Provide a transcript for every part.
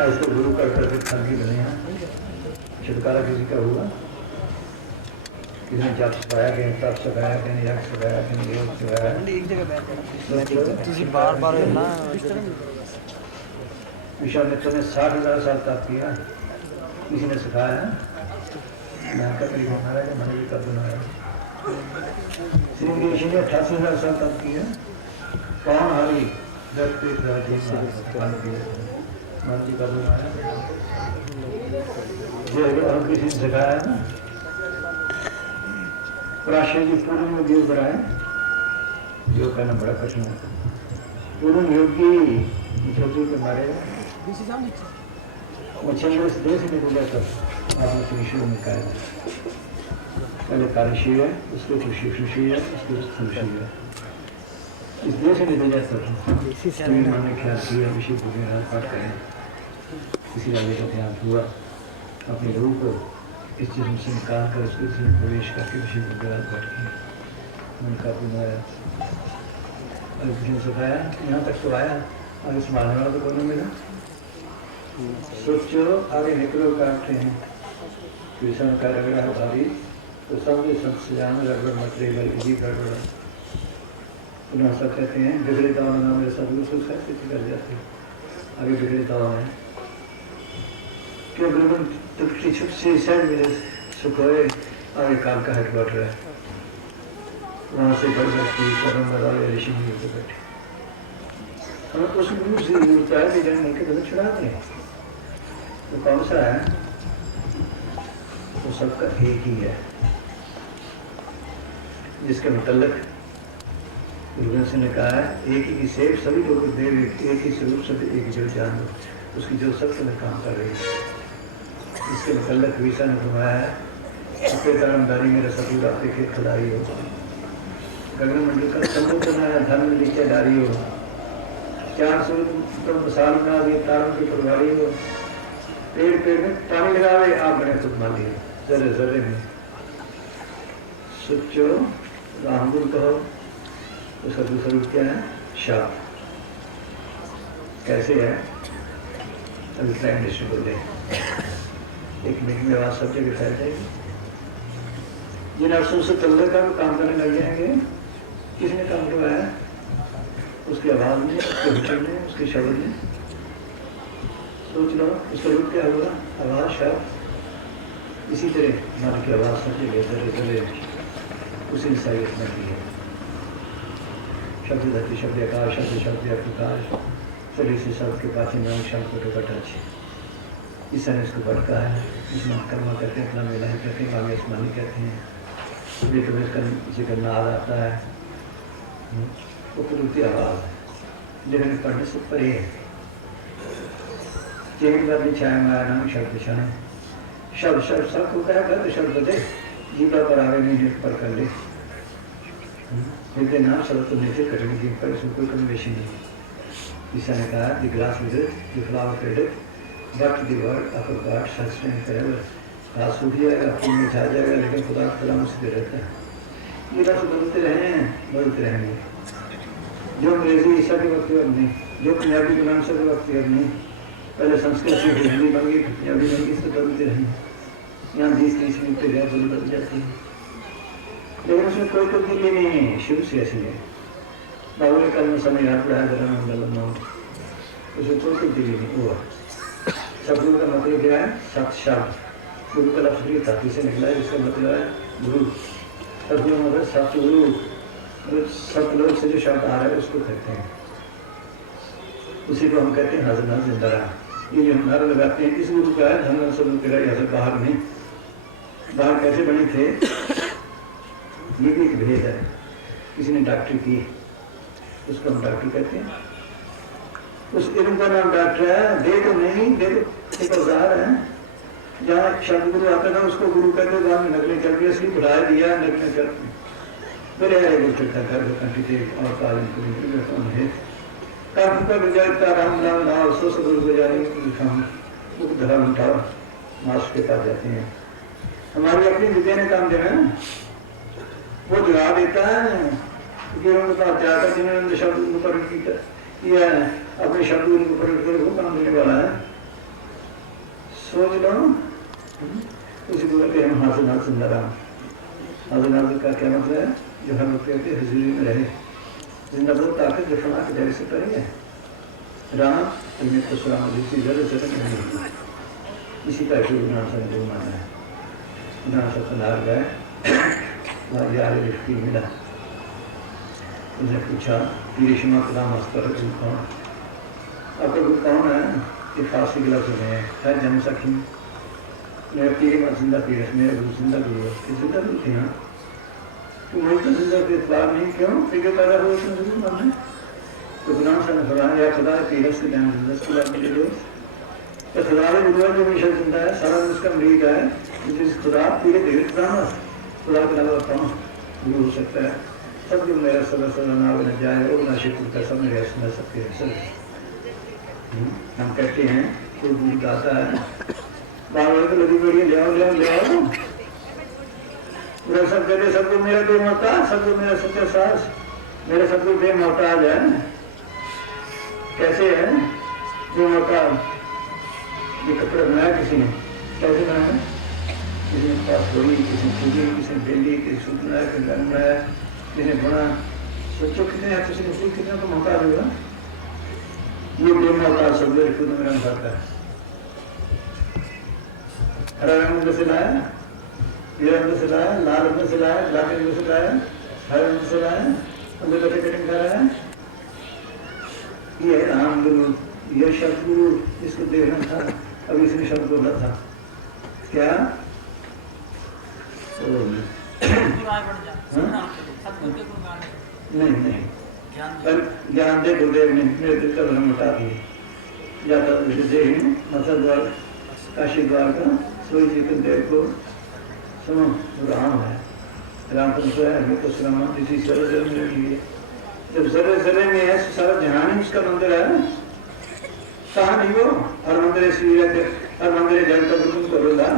ऐसे गुरु कर करके ठगी बने हैं। छुटकारा किसी का हुआ? किसी ने जप सिखाया, किसी ने तप सिखाया, किसी ने यज्ञ सिखाया, किसी ने योग सिखाया। बार बार ना विश्वामित्र ने 60,000 साल तप किया, किसी ने सिखाया? यहाँ का करीब हमारा है, मन भी कब बनाया। श्री ऋषि ने 88,000 साल तप किया। कौन हरी दत्ते मन जी कब बनाया? और किसी ने सिखाया ना? प्राशय जी पूर्ण में योग कराए। योग करना बड़ा कठिन है। पूर्ण योगी छोटी के मारे वो चंद्र से देश में गुजरा तब आपने त्रिशूल में कहा पहले कार्यशी है, उसके फिर शिवशी है, उसके फिर है। इस देश में भेजा तब मैंने ख्याल किया विषय पूर्ण पाठ करें। किसी राजे का ध्यान हुआ अपने रूप को इस जिसम से निकाल कर उसके में प्रवेश करके विषय पूर्ण पाठ किया। मन का पुनः किसी ने सिखाया, यहाँ तक तो आया, आगे संभालने वाला तो कौन मिला? सोचो आगे निकलो काटते हैं कृष्ण का रगड़ा है भारी तो सब संस्थान रगड़ मत रही इसी गड़बड़। पुनः सब कहते हैं बिगड़े दाव ना मेरे सब लोग कैसे कर जाते आगे बिगड़े दाव है क्यों बिल्कुल तुक्ति छुप से साइड में सुख होए आगे काम का हट बढ़ रहा है। वहाँ से बढ़ जाती कर्म बड़ा ऋषि मुनि को बैठे हमें उस रूप से मिलता है कि जन्म के बदल छुड़ाते हैं। तो कौन सा है? वो सबका एक ही है जिसके मुतल्लिक गुरु से ने कहा है एक ही सेव सभी लोग देव एक ही स्वरूप सभी एक ही जल जान उसकी जो सत्य में काम कर रही है। इसके मुतल्लिक विषय ने घुमाया है अपने कर्मधारी मेरा सतुरा एक खिलाड़ी हो गगन मंडल का संबोध बनाया धर्म में लिखे डारी हो चार सूर्य तो मिसाल बना दिए तारों की प्रभारी हो पेड़ पेड़ में पानी लगावे आप बने खुद माली जरे जरे में सोचो रामगुरु कहो उसका दूसरा रूप क्या है? शाप। कैसे है? अभी प्राइम मिनिस्टर बोले एक मिनट में आवाज सब जगह फैल जाएगी। जिन अफसों से तल्ले का काम करने लग जाएंगे किसने काम करवाया? उसकी आवाज में, उसके विचार में, उसके शब्द में। सोच लो उसका रूप क्या होगा? आवाज शब्द। इसी तरह मन की आवाज सब जगह जरे जरे उसी साइड में की है। शब्द धरती शब्द आकाश शब्द शब्द प्रकाश शरीर से शब्द के पास नाम शब्द को टच इस तरह इसको बढ़ता है। इसमें कर्मा करते हैं अपना मिला करते हैं काव्य स्मानी कहते हैं ये तो इसी का नाद आता है वो प्रवृत्ति आवाज है लेकिन पढ़ने से परे है। चेन का भी छाया माया नाम शब्द छाए शब्द शब्द सबको क्या कर शब्द दे जीवा पर आगे नहीं पर कर ले कहते नाम शब्द तो नीचे कटने की पर इसमें कोई कन्वेशन नहीं। ईसा ने कहा the glass with the flower faded but the word upper part sustain forever. घास सूख जाएगा फूल में छा जाएगा लेकिन खुदा कलाम उससे रहता है। ये लफ्ज़ बदलते रहे हैं बदलते रहेंगे। जो अंग्रेजी ईसा के वक्त अब नहीं जो पंजाबी गुलाम से वक्त अब नहीं पहले संस्कृत से हिंदी बन गई पंजाबी बन गई इससे बदलते रहेंगे। यहाँ 20-30 मिनट पे गैर बोली बदल जाती है लेकिन उसमें कोई तब्दीली नहीं है शुरू से ऐसी है। बाबू ने कल में समय याद पढ़ाया जरा उसमें कोई तब्दीली नहीं हुआ। सतगुरु का मतलब क्या है? सत शब्द गुरु का लफ्ज़ भी धातु से निकला है जिसका मतलब है गुरु। सतगुरु मतलब सतगुरु मतलब सतलोक से जो शब्द आ रहा है उसको कहते हैं। उसी को हम कहते हैं हजना जिंदरा। ये जो हम नारा लगाते हैं इस गुरु का है धन सब तेरा यहाँ बाहर नहीं। बाहर कैसे बने थे ये भी एक भेद है। किसी ने डॉक्टरी की उसको हम डॉक्टर कहते हैं। उस इल्म का नाम डॉक्टर है दे तो नहीं दे तो एक औजार है। जहाँ शब्द गुरु आता था उसको गुरु कहते बाद में नकलें चल गई इसलिए बुलाया दिया नकलें चल मेरे और पालन है काफी का बजाय राम नाम लाओ सो गुरु बजाय धर्म उठाओ मास्टर के पास जाते हैं। हमारी अपनी विद्या ने काम देना है वो जुड़ा देता है क्योंकि उनके पास जाकर जिन्होंने शब्द किया अपने शब्द उनको प्रकट कर वो काम देने वाला है। सोच लो उसी को कहते हैं हासिल सुंदराम। हासिल का क्या मतलब है? जो हर वक्त के हजूरी में रहे, जिंदा बहुत ताकत जो फना के जैसे पड़ी है। राम इन्हें परशुराम जिसकी जरूरत नहीं, इसी का गुरु जो माना है ना सत्यनारायण गए यार व्यक्ति मिला। उसने पूछा गिरीशमा प्रधान अस्तर कौन? आपका गुरु कौन है? ये फारसी गिला सुने है जन्म सखी मेरा पीर जिंदा पीर मेरा गुरु जिंदा गुरु है। जिंदा गुरु थी ना तो वही तो जिंदा के इतबार नहीं क्यों फिर पैदा हुआ उसने जरूर मानना तो गुनाह से खुदा या खुदा पीर से ध्यान जिंदा उसके बाद मिले दोस्त तो खुदा ने गुरु जो हमेशा जिंदा है सारा उसका मरीज है जिस खुदा पीरे देव खुदा के अलावा कौन गुरु हो सकता है? सब जो मेरा सदा सदा ना बन जाए वो ना शिकुर का सब मेरे सुना सकते हैं सब। हम कहते हैं कोई गुरु दाता है बार बार तो लगी बड़ी ले आओ पूरा सब कहते सबको मेरा कोई मोहता सबको मेरा सच्चा सास मेरा सबको बे मोहताज है। कैसे है जो मोहता? ये कपड़े बनाया किसी ने कैसे बनाया? किसी ने पास थोड़ी किसी ने पूजी किसी ने बेली किसी सूट बनाया किसी ने बनाया किसी ने बना। सोचो कितने हैं किसी ने फूल कितने तो मोहताज होगा। ये बेमोहताज सब खुद में रंग भरता है। हरा रंग से लाया ये रंग से लाया लाल रंग से लाया गुलाबी रंग से लाया हरे रंग से लाया अंदर बैठे कटिंग कर रहा है। ये राम गुरु ये शब्द गुरु इसको देखना था। अभी इसने शब्द बोला था क्या? नहीं ज्ञान दे गुरुदेव ने मेरे दिल का भ्रम हटा दिए जाता मतलब द्वार काशी द्वार का सोई जी के देव को सुनो राम है राम तो है हमें तो श्रम किसी सरल में लिए जब जरे में है सारा जहान ही उसका मंदिर है। कहा नहीं वो हर मंदिर हर मंदिर जल का गुरु करोगा।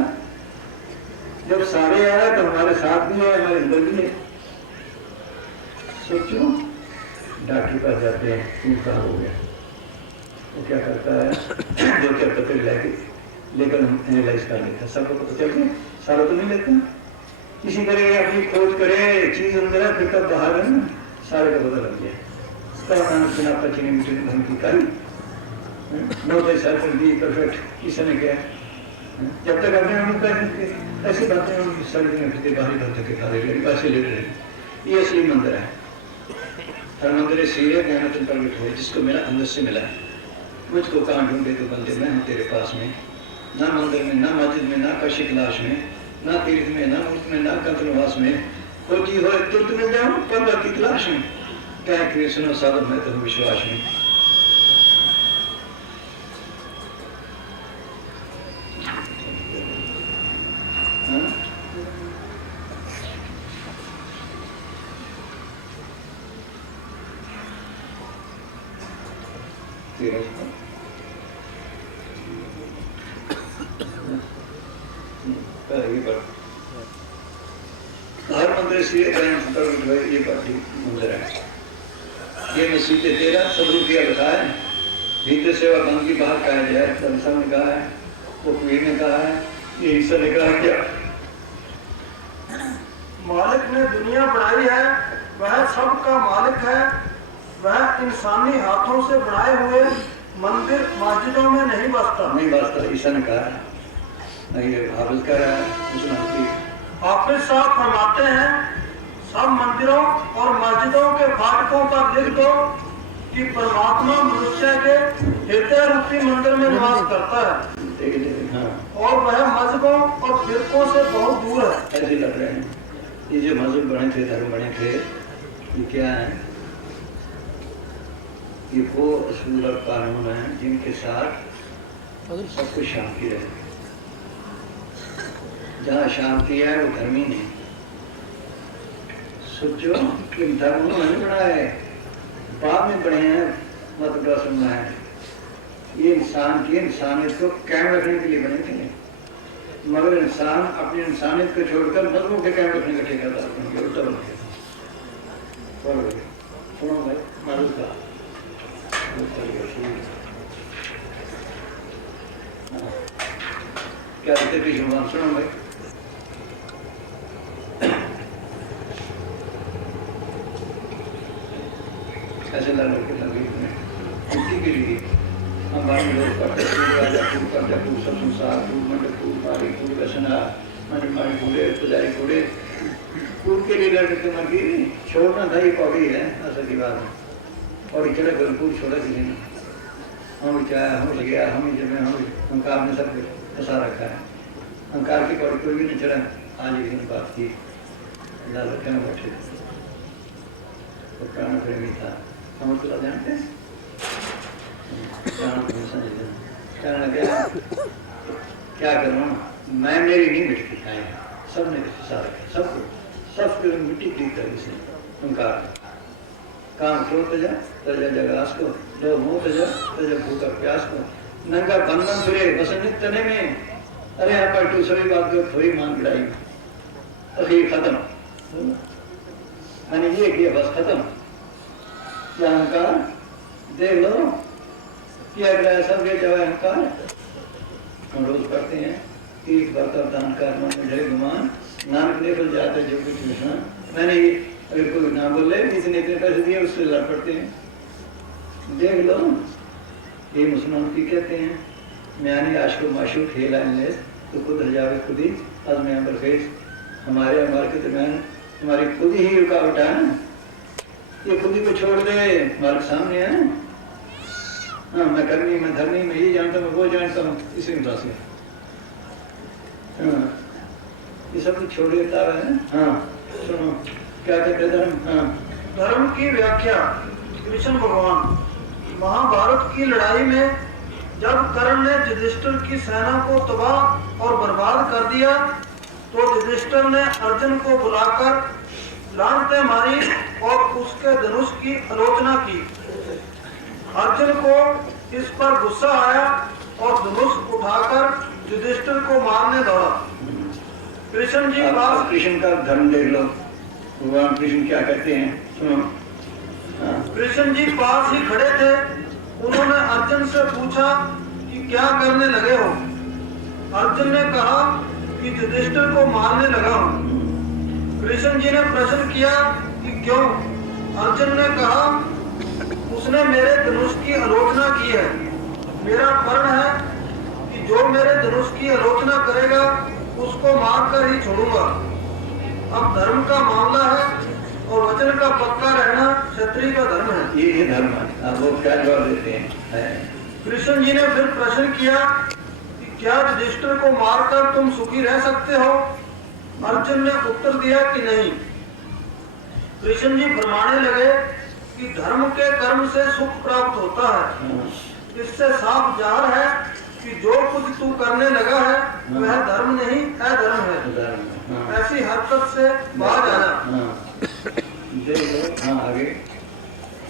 जब सारे आया तो हमारे साथ भी है हमारे अंदर भी है। सोचो डॉक्टर पास जाते हैं खून खराब हो गया वो क्या करता है जो क्या पता लेकर हम एनालाइज कर लेते हैं। सबको पता चल गया सारा तो नहीं लेता इसी तरह अपनी खोज करे चीज अंदर है फिर कब बाहर है ना सारे का पता लग गया। बिना पचीनी मीठी ढंग की करी नो परफेक्ट किसी ने क्या जब तक अपने ऐसी बातें सर्दी में फिरते बाहरी भरते के खाते पैसे ले रहे ये असली मंदिर है। हर मंदिर सीधे ज्ञान प्रकट हुए जिसको मेरा अंदर से मिला है। मुझको कहाँ ढूंढे तो बंदे मैं हूँ तेरे पास में ना मंदिर में ना मस्जिद में ना काशी कैलाश में ना तीर्थ में ना मुक्त में ना कंतनवास में खोजी हो तुरंत मिल जाऊँ पर की तलाश में क्या सुनो साधन में तो विश्वास में। हर मंदिर से ये बाटी मंदिर है। ये मसीह तेरा सब रुपया लिखा है भीतर सेवा बंद की बाहर कहा जाए तमसा ने कहा है वो कुएं ने कहा है ये ईसा ने कहा क्या? मालिक ने दुनिया बनाई है वह सबका मालिक है। वह इंसानी हाथों से बनाए हुए मंदिर मस्जिदों में नहीं बसता ईसा ने कहा है नहीं हाफिज कह रहा है। हाफिज साहब फरमाते हैं सब मंदिरों और मस्जिदों के फाटकों पर लिख दो कि परमात्मा मनुष्य के हृदय रूपी मंदिर में निवास करता है और वह मजहबों और फिरकों से बहुत दूर है। ऐसे लग रहे हैं ये जो मजहब बने थे धर्म बने थे ये क्या है? ये वो असूल और कानून है जिनके साथ सब कुछ शांति रहे। जहाँ शांति है वो धर्म ही नहीं। सोचो कि धर्म नहीं बनाए बाद में बने हैं मत का सुनना है। ये इंसान की इंसानियत को कायम रखने के लिए बने थे मगर इंसान अपनी इंसानियत को छोड़कर मजहबों के कायम रखने का ठेका था उल्टा बन गया। सुनो भाई मजहब का क्या कहते कृष्ण भगवान सुनो भाई। ऐसे लड़के लगे उसी के लिए हमारे लोग पढ़ते राजापुर करजापुर सब संसारपुर मंडलपुर मारीपुर रसना मणिमारी पूरे पुजारी पूरे पूर के लिए लड़के मर गई छोड़ना था ये पौड़ी है ऐसा की बात है। पौड़ी चढ़ा गलपुर छोड़ा किसी ने हम क्या हम गया हम जब हम अहंकार ने सब फंसा रखा है। अहंकार की पौड़ी कोई भी नहीं चढ़ा। आज एक दिन बात की लाल क्या बैठे तो प्राण प्रेमी था हम तो जानते हैं कहने लगे क्या करूँ मैं मेरी नहीं मिटती खाए सब ने फंसा रखा सबको सबको मिट्टी की तरह से अहंकार काम क्यों तजा जगरास को जो मुँह तजा भूखा प्यास को नंगा बंधन फिरे बसन तने में। अरे यहाँ पर तू सभी बात को थोड़ी मान गिराई अखीर खत्म मैंने ये किया बस खत्म। क्या अहंकार देख लो किया गया सब ये जब अहंकार हम रोज पढ़ते हैं तीर्थ बर्तव दान कर मन में जय गुमान नानक लेकर जाते जो कुछ लिखना। मैंने अगर कोई ना बोले इतने पैसे दिए उससे लड़ पड़ते हैं। देख लो ये मुसलमान की कहते हैं म्यानी आशको माशू खेल आए तो खुद हजावे खुद ही आज मैं बरफेज हमारे के दरम्यान हमारी खुद ही रुकावट है। ये खुद ही को छोड़ दे हमारे सामने है। हाँ मैं करनी मैं धरनी मैं ये जानता हूँ वो जानता हूँ इसी में से हाँ ये सब कुछ छोड़ देता है। हाँ सुनो क्या कहते धर्म। हाँ धर्म की व्याख्या कृष्ण भगवान महाभारत की लड़ाई में जब कर्ण ने युधिष्ठिर की सेना को तबाह और बर्बाद कर दिया तो युधिष्ठिर ने अर्जुन को बुलाकर लानतें मारी और उसके धनुष की आलोचना की। अर्जुन को इस पर गुस्सा आया और धनुष उठाकर युधिष्ठिर को मारने दौड़ा। कृष्ण जी पास कृष्ण का धर्म देख लो भगवान कृष्ण क्या कहते हैं सुनो। कृष्ण जी पास ही खड़े थे। उन्होंने अर्जुन से पूछा कि क्या करने लगे हो। अर्जुन ने कहा कि युधिष्ठिर को मारने लगा हूँ। कृष्ण जी ने प्रश्न किया कि क्यों। अर्जुन ने कहा उसने मेरे धनुष की आलोचना की है। मेरा प्रण है कि जो मेरे धनुष की आलोचना करेगा उसको मारकर ही छोड़ूंगा। अब धर्म का मामला है और वचन का पक्का रहना क्षत्रिय का धर्म है। ये धर्म है। आप लोग क्या जवाब देते हैं। कृष्ण जी ने फिर प्रश्न किया कि क्या युधिष्ठिर को मारकर तुम सुखी रह सकते हो। अर्जुन ने उत्तर दिया कि नहीं। कृष्ण जी फरमाने लगे कि धर्म के कर्म से सुख प्राप्त होता है। इससे साफ जाहिर है कि जो कुछ तू करने लगा है वह धर्म नहीं अधर्म है। ऐसी हरकत से बाहर आना। आगे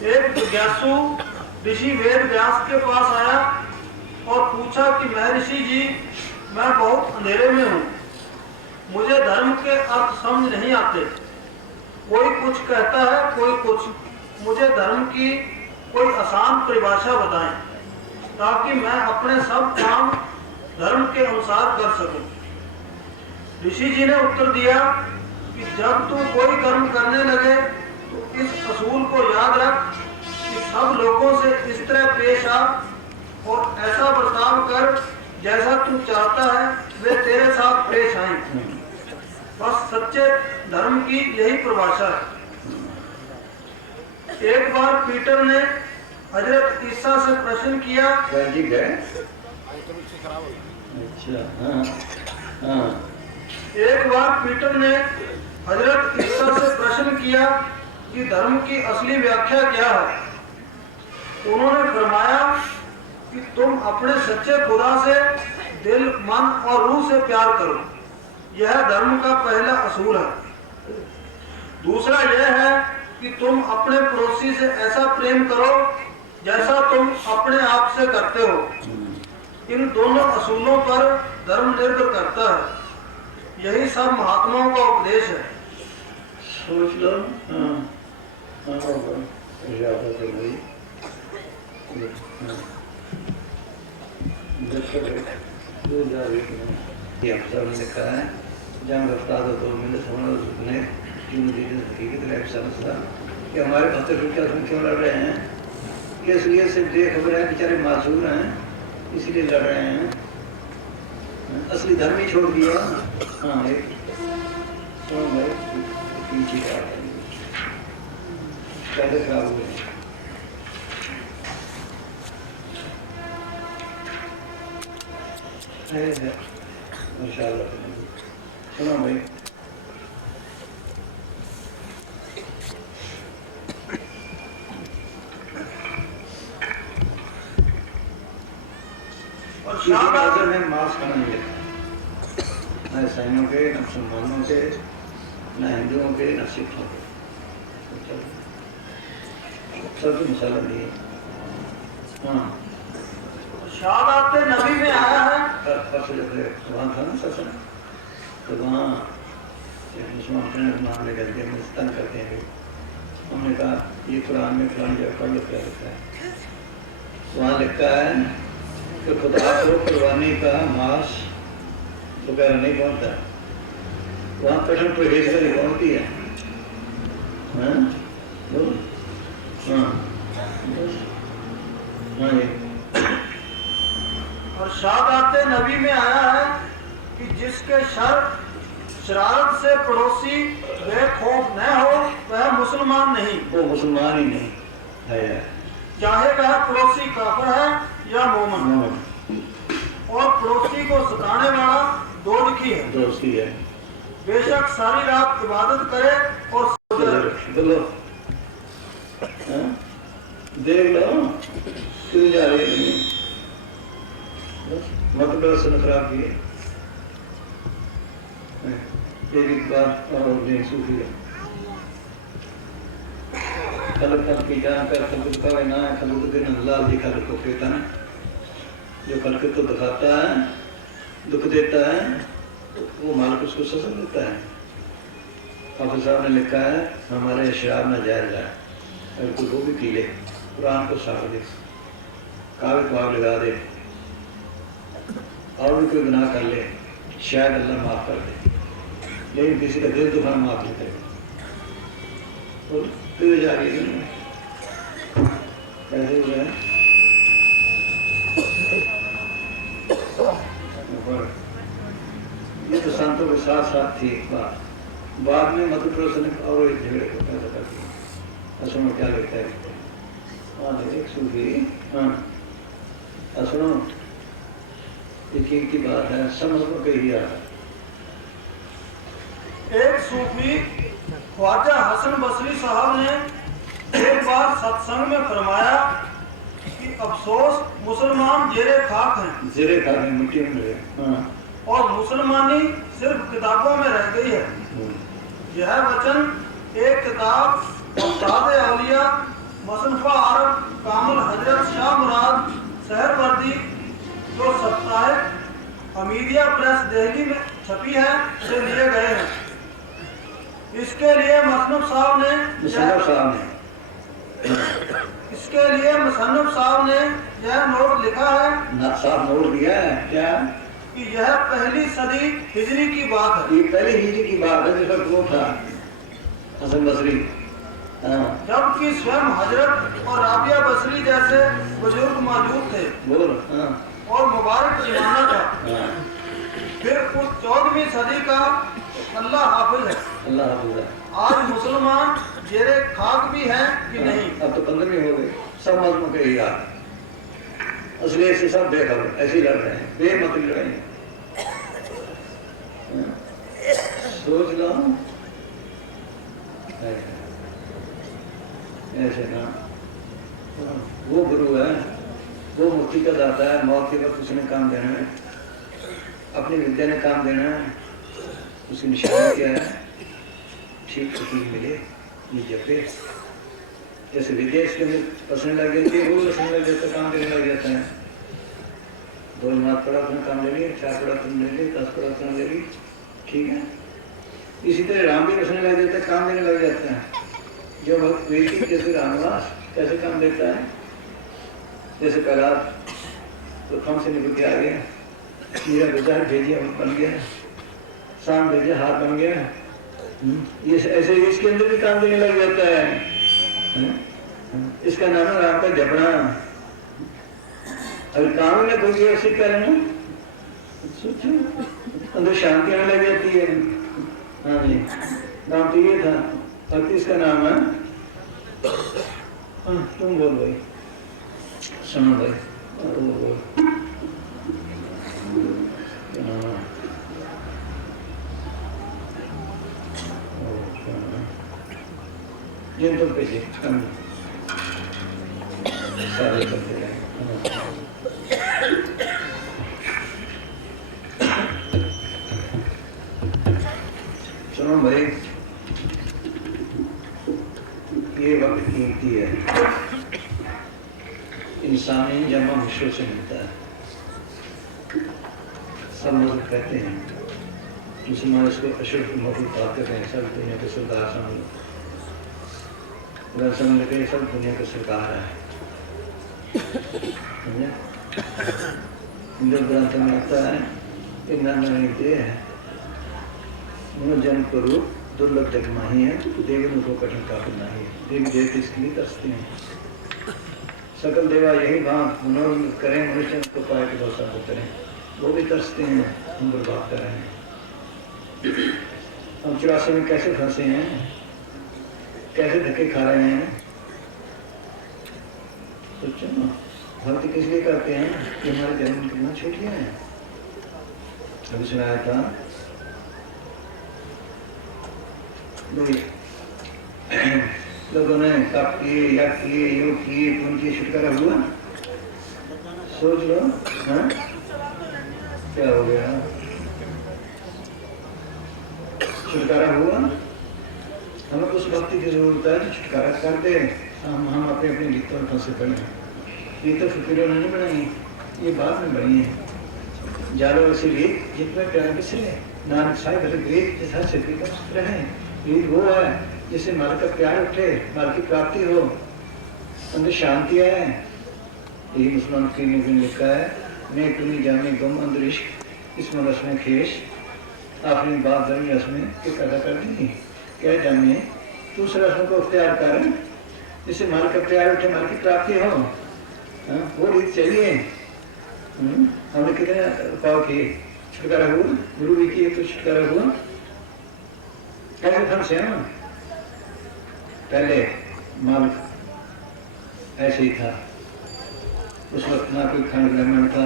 एक जिज्ञासु ऋषि वेद व्यास के पास आया और पूछा कि मैं ऋषि जी मैं बहुत अंधेरे में हूँ। मुझे धर्म के अर्थ समझ नहीं आते। कोई कुछ कहता है कोई कुछ। मुझे धर्म की कोई आसान परिभाषा बताएं ताकि मैं अपने सब काम धर्म के अनुसार कर सकूं। ऋषि जी ने उत्तर दिया कि जब तू कोई कर्म करने लगे तो इस असूल को याद रख कि सब लोगों से इस तरह पेश आ और ऐसा बर्ताव कर जैसा तू चाहता है वे तेरे साथ पेश आए। बस सच्चे धर्म की यही परिभाषा है। एक बार पीटर ने हजरत ईसा से प्रश्न किया। एक बार पीटर ने हजरत ईसा से प्रश्न किया कि धर्म की असली व्याख्या क्या है। उन्होंने फरमाया कि तुम अपने सच्चे खुदा से दिल मन और रूह से प्यार करो। यह धर्म का पहला असूल है। दूसरा यह है कि तुम अपने पड़ोसी से ऐसा प्रेम करो जैसा तुम अपने आप से करते हो। इन दोनों असूलों पर धर्म निर्भर करता है। यही सब महात्माओं का उपदेश है। सोच लो। ये अफसर ने लिखा है जंग अफ्तार तो मिल सोना ने क्यों दीजिए हकीकत है समझता कि हमारे भक्त क्या क्यों लड़ रहे हैं कि इसलिए सिर्फ ये खबर है बेचारे मासूम हैं इसलिए लड़ रहे हैं असली धर्म ही छोड़ दिया। हाँ एक तो मैं पीछे पहले खराब हुए सुनो भाई और में मास्क नहीं लिखा न ईसाइयों के न मुसलमानों के न हिंदुओं के न सिखों के सब मसाला नहीं है। हाँ शहादत नबी में आया है परसों जब वहाँ था ना सत्संग तो वहाँ मुसलमान नाम लेकर के तंग करते हैं हमने कहा ये कुरान में कुरान जगह पढ़ लो क्या लिखा है वहाँ लिखा है कि खुदा को कुर्बानी का मांस वगैरह नहीं पहुँचता वहाँ कठिन परहेज वाली पहुँचती है। हाँ हाँ हाँ और शहादत नबी में आया है कि जिसके शरारत से पड़ोसी बेखौफ न हो वह मुसलमान नहीं वो मुसलमान ही नहीं है चाहे वह पड़ोसी काफिर है या मोमन और पड़ोसी को सताने वाला दोजखी है बेशक सारी रात इबादत करे और बोलो देख लो क्यों जा रही है मतलब सुन खराब किए एक बार और दिन सूफी है कल की जान कर खलक का ना खलक के लाल जी खलक को कहता है जो खलक को दिखाता है दुख देता है तो वो मालिक उसको सजा देता है। हाफिज साहब ने लिखा है हमारे शराब ना जायज है अगर कोई वो भी पी ले कुरान को साफ दे कागज को आग लगा दे और भी कोई गुनाह कर ले शायद अल्लाह माफ कर दे लेकिन किसी का दिल दुखा माफ नहीं करेगा। फिर जा रही है कैसे हो गया ये तो संतों के साथ साथ थी एक बात बाद में मध्य प्रदेश ने और एक झगड़े को पैदा कर दिया असुनो क्या लिखता है हाँ एक सूफी हाँ असुनो यकीन की बात है समझ को कही आता एक सूफी ख्वाजा हसन बसरी साहब ने एक बार सत्संग में फरमाया कि अफसोस मुसलमान जेरे खाक हैं मिट्टी में रहे हाँ। और मुसलमानी सिर्फ किताबों में रह गई है। यह वचन एक किताब उस्ताद औलिया मसनफा अरब कामल हजरत शाह मुराद सहरवर्दी जो साप्ताहिक अमीदिया प्रेस दिल्ली में छपी है से लिए गए हैं। इसके लिए मुसन्निफ साहब ने यह नोट लिखा है नोट दिया है क्या कि यह पहली सदी हिजरी की बात है। ये पहली हिजरी की बात है जिस वक्त वो था हसन बसरी जबकि स्वयं हजरत और राबिया बसरी जैसे बुजुर्ग मौजूद थे और मुबारक जमाना था। फिर उस 14वीं सदी का अल्लाह हाफिज है। आज मुसलमान जेरे खाक भी हैं कि नहीं। अब तो 15वीं हो गई सब मजमू के ही याद असली से सब बेखबर ऐसे ही लड़ रहे हैं बेमतलब लड़ाई सोच लो ऐसे ना वो गुरु है वो मुक्ति का दाता है मौत के वक्त उसने काम देना है अपनी विद्या ने काम देना है उसकी निशानी क्या है ठीक फकीर मिले ये जपे जैसे विद्या इसके अंदर पसने लग जाती है वो पसने लग जाता है काम देने लग जाता है 2 जमात पढ़ा तुमने काम ले लिया 4 पढ़ा तुमने ले लिया 10 पढ़ा तुमने ले ली ठीक है। इसी तरह राम भी पसने लग जाता है काम देने लग जाता है जो भक्त वेदी जैसे रामदास कैसे काम देता है जैसे प्रहलाद तो कम से निकल के आ गए मेरा विचार भेजिए बन गया, शाम भेजे हाथ बन गया। ये ऐसे इसके अंदर भी काम देने लग जाता है। इसका नाम है राम का जपना। अगर काम में कोई व्यवस्थित करे ना, सोचो अंदर शांति आने लग जाती है। हाँ जी, नाम तो ये था, भक्ति इसका नाम है। हाँ तुम बोल भाई, सुनो भाई, बोल। जिन तुम पे सारे करते रहे। सुनो भाई, ये वक्त कीमती है, इंसानी जन्म मुश्किल से मिलता है। सब लोग कहते हैं मुसलमान इसको अशुद्ध मौजूद बात करते हैं, सब दुनिया के सरदार समझ समझ के सब दुनिया का सरकार है। हिंदू ग्रंथ में आता है कि नानते है जन्म करो दुर्लभ जगमाही है, देवी को कठिन काफी नहीं है। देवी देव इसके लिए तरसते हैं, सकल देवा यही बात मनोरंजन करें, मनुष्य को पाए के भरोसा को करें, वो भी तरसते हैं, हम बर्बाद कर रहे हैं। हम 84 में कैसे फंसे हैं, कैसे धक्के खा रहे हैं। सोचो ना, भक्ति किस लिए करते हैं कि हमारे जन्म कितना छूटियां हैं। अभी सुनाया था लोगों ने तप किए, यज्ञ किए, योग किए, पुण्य किए, छुटकारा हुआ। सोच लो, हाँ क्या हो गया, छुटकारा हुआ। हमें उस भक्ति की जरूरत है जो छुटकारा कर दे। हम अपने अपने गीतों में फंसे पड़े हैं। ये तो फिक्र नहीं बनाई, ये बाद में बनी है। जालो ऐसे गीत जितने प्यार किसे नानक साहिब हर गीत जैसा सिद्धि का सूत्र है। गीत वो है जिससे माल का प्यार उठे, माल की प्राप्ति हो, अंदर शांति है। यही मुसलमान की ने लिखा है, मैं तुम्हें जाने गम अंदर इश्क इसमें रस्में खेश आपने बात धर्मी रस्में के पैदा कर दी। क्या जाने दूसरे रस्मों को अख्तियार कर, जिससे माल का प्यार उठे, माल की प्राप्ति हो। वो रीत चाहिए। हमने कितने उपाय किए, छुटकारा हुआ। गुरु भी किए तो छुटकारा हुआ। कैसे फंसे हम? पहले माल ऐसे ही था, उस वक्त ना कोई खंड ब्राह्मण था,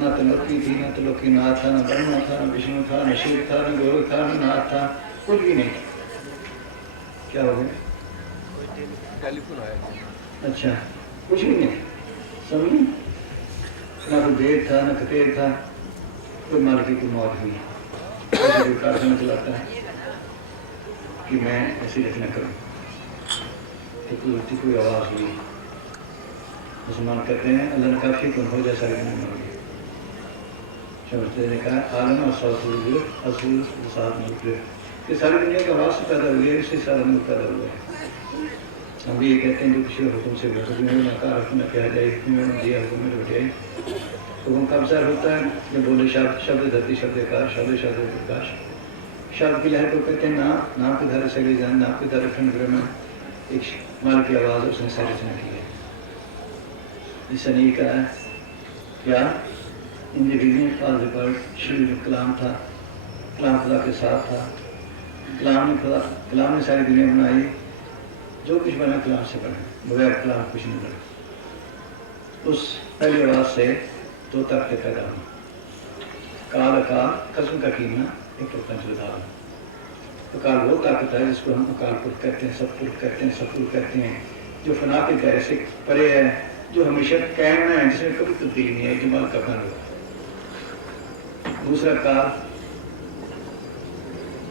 ना तो लोकी थी, ना तो लोकी नाथ था, ना ब्रह्मा था, ना विष्णु था, न शिव था, न गौरव था, न नाथ था, कुछ भी नहीं। क्या हो गया? टेलीफोन आया। अच्छा, कुछ भी नहीं, समझ ना कोई वेद था, ना कतेर था, कोई माल की कोई मौत हुई। ऐसे कारखाना चलाता है कि मैं ऐसी रचना करूँ, तो कोई आवाज़ हुई। मुसलमान कहते हैं अल्लाह ने काफी कौन हो जैसा समझते ने कहा आलम और असूल साथ मिलकर ये सारी दुनिया का आवाज़ से पैदा हुई है, इससे सारा मुल्क पैदा हुआ है। हम भी ये कहते हैं जो किसी हुक्म से नकार हुक्म किया जाए, दिया हुक्म में लौट जाए। हुक्म कब सर होता है जब बोले शब्द, शब्द धरती शब्द आकाश, शब्द शब्द प्रकाश। शब्द की लहर को कहते हैं नाम के धारे सगे जान, नाम के धारे ठंड में एक माल की आवाज़ उसने सारी रचना की है। जिससे नहीं कहा है क्या इन रिकॉर्ड शुरू कलाम था, कलाम खुदा के साथ था। कलाम ने सारी दुनिया बनाई, जो कुछ बना कलाम से बना, बगैर कलाम कुछ नहीं बना। उस पहली आवाज़ से दो ताकतें पैदा हुई, काल अकाल कसम का कीमना एक तो पंचदार। अकाल वो ताकत है जिसको हम अकाल पुरुष कहते हैं, सतपुरुष कहते हैं, सतपुरुष कहते हैं, जो फना के दायरे से परे है, जो हमेशा कायम है, जिसमें कभी तब्दीली नहीं है, जमाल का फन हुआ। दूसरा काल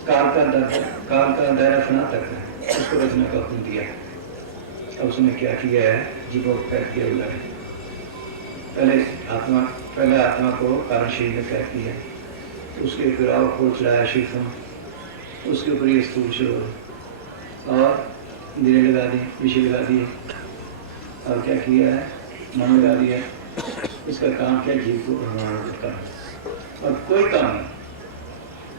का दायरा फना तक है, उसको रचना का हुक्म दिया। अब उसने क्या किया है, जीवों को कैद किया हुआ है। पहले आत्मा को कारण शरीर में कैद किया, उसके ऊपर और खोज रहा है शीशम, उसके ऊपर ये स्थूल शोर और इंद्रियाँ लगा दी, विषय लगा दिए, और क्या किया है, मन लगा दिया। इसका काम क्या, जीव को भगवान करना। और कोई काम नहीं।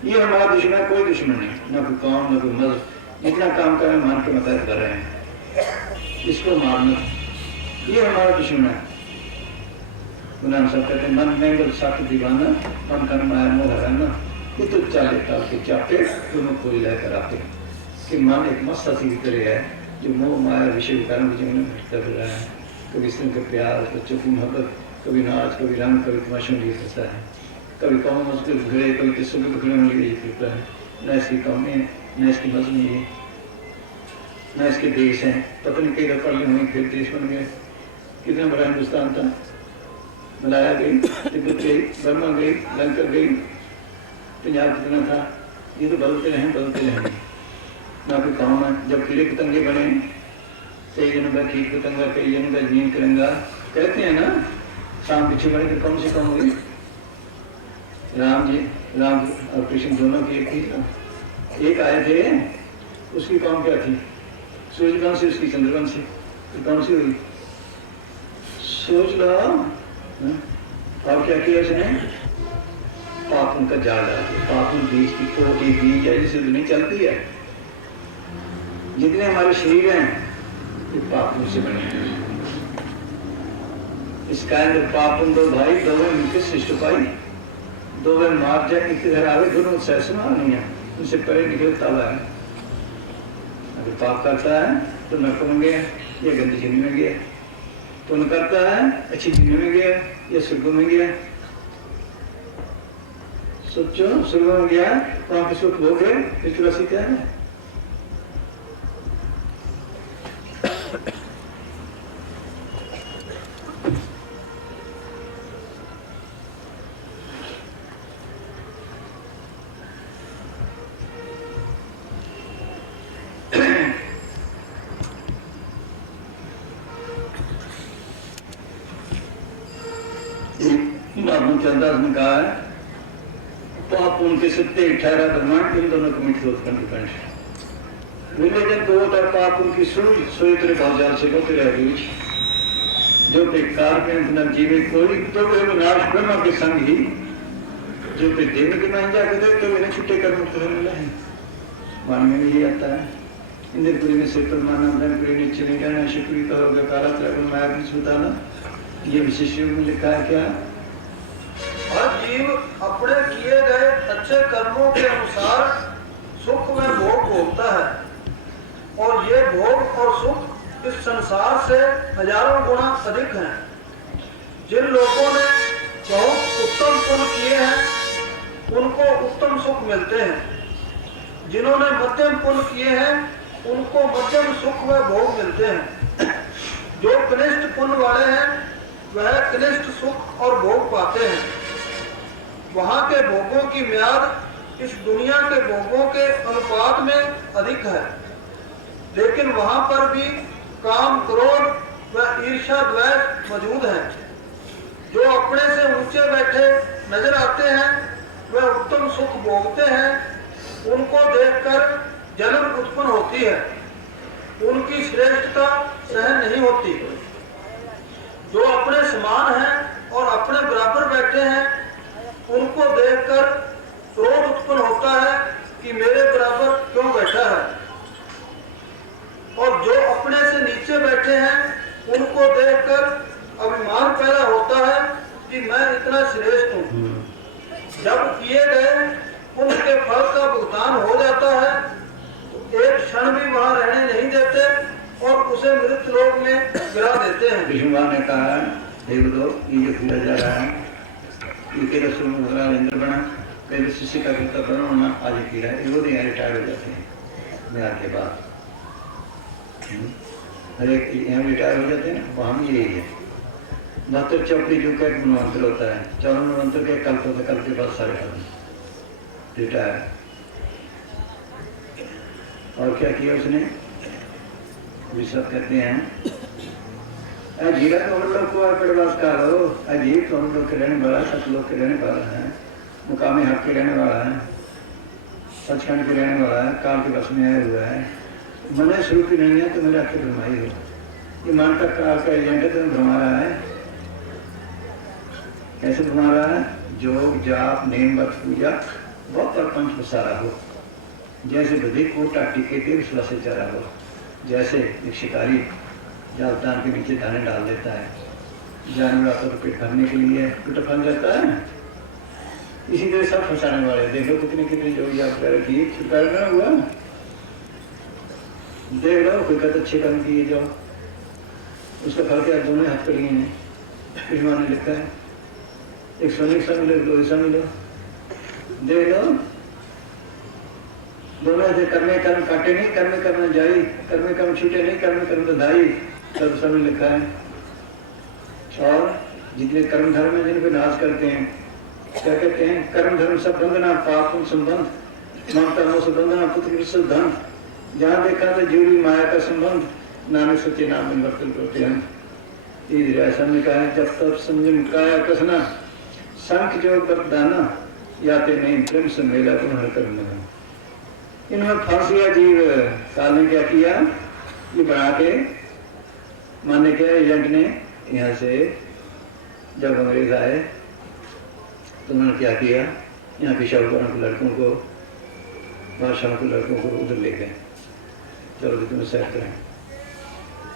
ये हमारा दुश्मन है, कोई दुश्मन नहीं, ना कोई कौम ना कोई मजहब। जितना काम कर रहे हैं मान के मतलब कर रहे हैं, इसको मारना ये हमारा दुश्मन है। गुलाम साहब कहते हैं मन में सख्त दीवाना मन कर माया मोह रहना ये तो चाले काल के चापे दोनों कोई लेकर आते कि मन एक मस्त हसी की तरह है जो मोह माया विषय विकारों के जीवन में भटकता फिर रहा है। कभी स्त्री के प्यार, बच्चों की मोहब्बत, कभी नाच, कभी रंग, कभी तमाशों लिए फिरता है, कभी कौम उसके घिरे, कभी किस्सों के घिरे में लिए फिरता है। न इसकी कौमें, न इसकी मजहब है, न इसके देश हैं। पता नहीं कई दफा हुई फिर देश बन गए। कितना बड़ा हिंदुस्तान था, मलाया गई, तिब्बत गई, बर्मा गई, लंका गई, पंजाब कितना था। ये तो बदलते रहें ना कोई काम है। जब कीड़े पतंगे बने, कई जनों का कीट पतंगा, कई जनों का जीन करंगा, कहते हैं ना शाम पीछे बने तो कौन सी कौम हुई? राम और कृष्ण दोनों की एक थी ना। एक आए थे, उसकी कौम क्या थी? सूर्य कौन सी, उसकी चंद्र कौन सी, कौन सी हुई? सोच लो। और क्या किया उसने? पाप उनका जाल डाल दिया। पाप बीज की कोटी बीज है जिससे दुनिया चलती है। जितने हमारे शरीर हैं ये पाप से बने हैं। इसका अंदर पाप दो भाई दो मिलकर सृष्टि पाई, दो मार जाए इनके घर आवे दोनों सहसना नहीं है, उनसे परे निकलता है। अगर पाप करता है तो नरक में गया या गंदी जमीन में गया, पुण्य करता है अच्छी जमीन में गया या स्वर्ग में गया। सोचो, स्वर्ग में गया वहां पे सुख भोग है, इसकी राशि क्या है? चंदास ने कहा है पाप उनके सत्य ठहरा ब्रह्मांड इन दोनों को मिट डिपेंड रिलीजन को होता है पाप उनकी सोई तेरे बाजार से होते रह गई जो बेकार के अंत न जीवे कोई तो वे विनाश ब्रह्मा के संग ही जो पे दिन के मान जाके दे तो इन्हें छुट्टे कर मुक्त होने लगे। मान में यही आता है इंद्रपुरी में सिर पर माना ब्रह्मपुरी नीचे नहीं रहना शिवपुरी का होगा काला त्रैगुण माया कुछ बताना। ये विशेष में लिखा है क्या? हर जीव अपने किए गए अच्छे कर्मों के अनुसार सुख में भोग भोगता है और ये भोग और सुख इस संसार से हजारों गुना अधिक हैं। जिन लोगों ने बहुत उत्तम पुण्य किए हैं उनको उत्तम सुख मिलते हैं, जिन्होंने मध्यम पुण्य किए हैं उनको मध्यम सुख व भोग मिलते हैं। जो कनिष्ठ पुण्य वाले हैं वह कनिष्ठ सुख और भोग पाते हैं। वहां के भोगों की म्याद इस दुनिया के भोगों के अनुपात में अधिक है, लेकिन वहां पर भी काम, क्रोध व ईर्ष्या द्वेष मौजूद है। जो अपने से ऊंचे बैठे नजर आते हैं वह उत्तम सुख भोगते हैं, उनको देखकर जलन उत्पन्न होती है, उनकी श्रेष्ठता सहन नहीं होती। जो अपने समान हैं और अपने बराबर बैठे हैं उनको देखकर क्रोध उत्पन्न होता है कि मेरे बराबर क्यों बैठा है, और जो अपने से नीचे बैठे हैं उनको देखकर अभिमान पैदा होता है कि मैं इतना श्रेष्ठ हूँ। जब किए गए उनके फल का भुगतान हो जाता है तो एक क्षण भी वहां रहने नहीं देते और उसे मृत लोक में गिरा देते हैं। भगवान ने कहा ये जो पूरा जा रहा है इंद्र बना पहले शिष्य का करता बना होना आज पी रहा है वो नहीं रिटायर हो जाते हैं ब्याह के बाद। हर एक यहाँ रिटायर हो जाते हैं ना, वहाँ भी यही है। मात्र चौपड़ी जो का एक मनवंतर होता है, 54 मनवंतर का एक कल्प होता है, कल्प के बाद सारे आदमी रिटायर। और क्या किया उसने? विश्व कहते हैं जीरा तो हम लोग को प्रवास का लो अजीब तो हम लोग के रहने वाला, सब लोग के रहने वाला है, मुकामी हक के रहने वाला है, सचखंड के रहने वाला है, काल के बस में आया हुआ है। मन शुरू की नहीं है तो मेरा आखिर भरमाई हो। ये मन का काल का एजेंट है तो भरमा रहा है। कैसे घुमा रहा है? जोग जाप नेम व्रत पूजा बहुत परपंच पसारा हो, जैसे बधी कोटा टीके दे विश्वास से चरा हो, जैसे एक शिकारी जालतान के नीचे दाने डाल देता है, जानवर आकर पेट भरने के लिए कुछ फंस जाता है। इसी तरह सब फंसाने वाले देखो कितने कितने जो याद कर रखी छुटकारा ना हुआ। देख लो कोई कहते अच्छे काम किए जाओ, उसका फल क्या दोनों हाथ कर लिए हैं। कृष्ण ने लिखा है एक सोने सा मिलो दो ऐसा मिलो, देख लो दोनों ऐसे कर्मे कर्म काटे नहीं, कर्म कर्म जाई, कर्म कर्म छूटे नहीं, कर्म कर्म बधाई, सब समय लिखा है। और जितने कर्म धर्म है जिनको नाश करते हैं, क्या कहते हैं, कर्म धर्म सब बंधना पाप संबंध, ममता मोह बंधना पुत्र धन, जहाँ देखा तो जीवी माया का संबंध, नानक सच्चे नाम में वर्तन करते हैं। ऐसा में कहा है जब तब संयम काया कसना, संख जो दाना याते नहीं प्रेम से मेला तुम हर कर्म। इन्होंने फंस गया जीव। काल ने क्या किया, ये बना के माने क्या एजेंट ने यहाँ से जब अंग्रेज आए तो उन्होंने क्या किया, यहाँ के शाहूकारों के लड़कों को, बादशाहों के लड़कों को उधर ले गए, चलो तुम्हें सेट करें।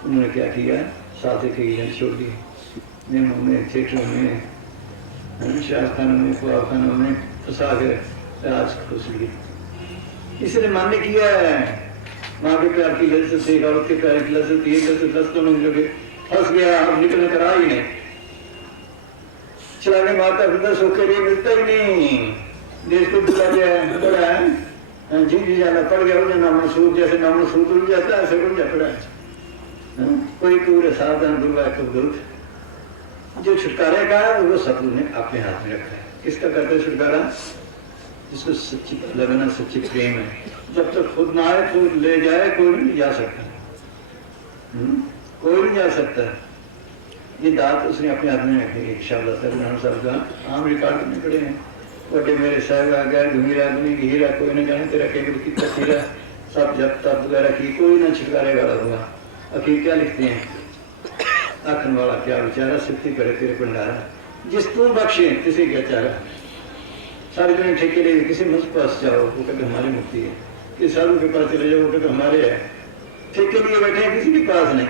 उन्होंने क्या किया, साथ एक एजेंट छोड़ दिए, मेमों में, थिएटरों में, शाहखानों में, खुआखानों में फंसा के राज खुश लिए। इसने मान्य किया है माँ के प्यार की लज्जत से, औरत के प्यार की लज्जत, ये लज्जत दोनों मिल के फंस गया, अब निकलने का राह ही नहीं। चलाने माता पिता सुख के लिए मिलता ही नहीं, देश को बुला गया बड़ा है, जी जाना पड़ गया, उन्हें नामसूद जैसे नामसूद उड़ जाता है, ऐसे उड़ जा पड़ा है। कोई पूरे सावधान दुर्गा कबूत जो छुटकारे का है वो सब ने अपने हाथ में रखा है। किसका करते छुटकारा, जिसको सच्ची लगना सच्ची प्रेम है। जब तक खुद ना आए खुद ले जाए कोई नहीं जा सकता, कोई नहीं जा सकता। ये दात उसने अपने हाथ में रखी है। शब्द का आम रिकॉर्ड करने पड़े हैं, बड़े मेरे साहब आ गया घुमीरा घुमी हीरा, कोई न जाने तेरा केवल कितना हीरा, सब जब तब वगैरह की कोई ना छिटकारे वाला हुआ। अखीर क्या लिखते हैं, आखन वाला क्या बेचारा सिद्धि करे तेरे भंडारा, जिस तू बख्शे किसी क्या चारा। सारे जने ठेके ले किसी मुझ पास जाओ, वो कहते हमारी मुक्ति है, किसी साधु के पास चले जाओ, वो कहते हमारे है। ठेके लिए बैठे हैं किसी के पास नहीं।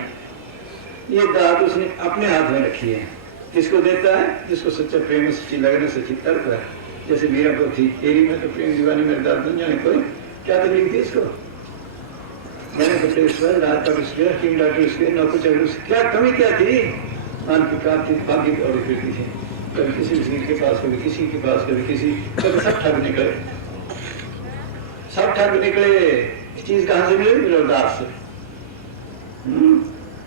ये दात उसने अपने हाथ में रखी है। किसको देता है, जिसको सच्चा प्रेम है, सच्ची लगन, सच्ची तर्क है। जैसे मीरा को थी, तेरी में तो प्रेम दीवानी मेरे दाद बन जाने, कोई क्या तकलीफ थी इसको, मैंने बच्चे उसके रात तक उसके टीम डॉक्टर उसके नौकर चाकर उसके क्या कमी क्या थी, मान की प्राप्ति भाग्य की और फिरती थी। कभी किसी वजीर के पास, कभी किसी के पास, कभी किसी, कभी सब ठग निकले, सब ठग निकले। चीज कहाँ से मिले, विरोधास से।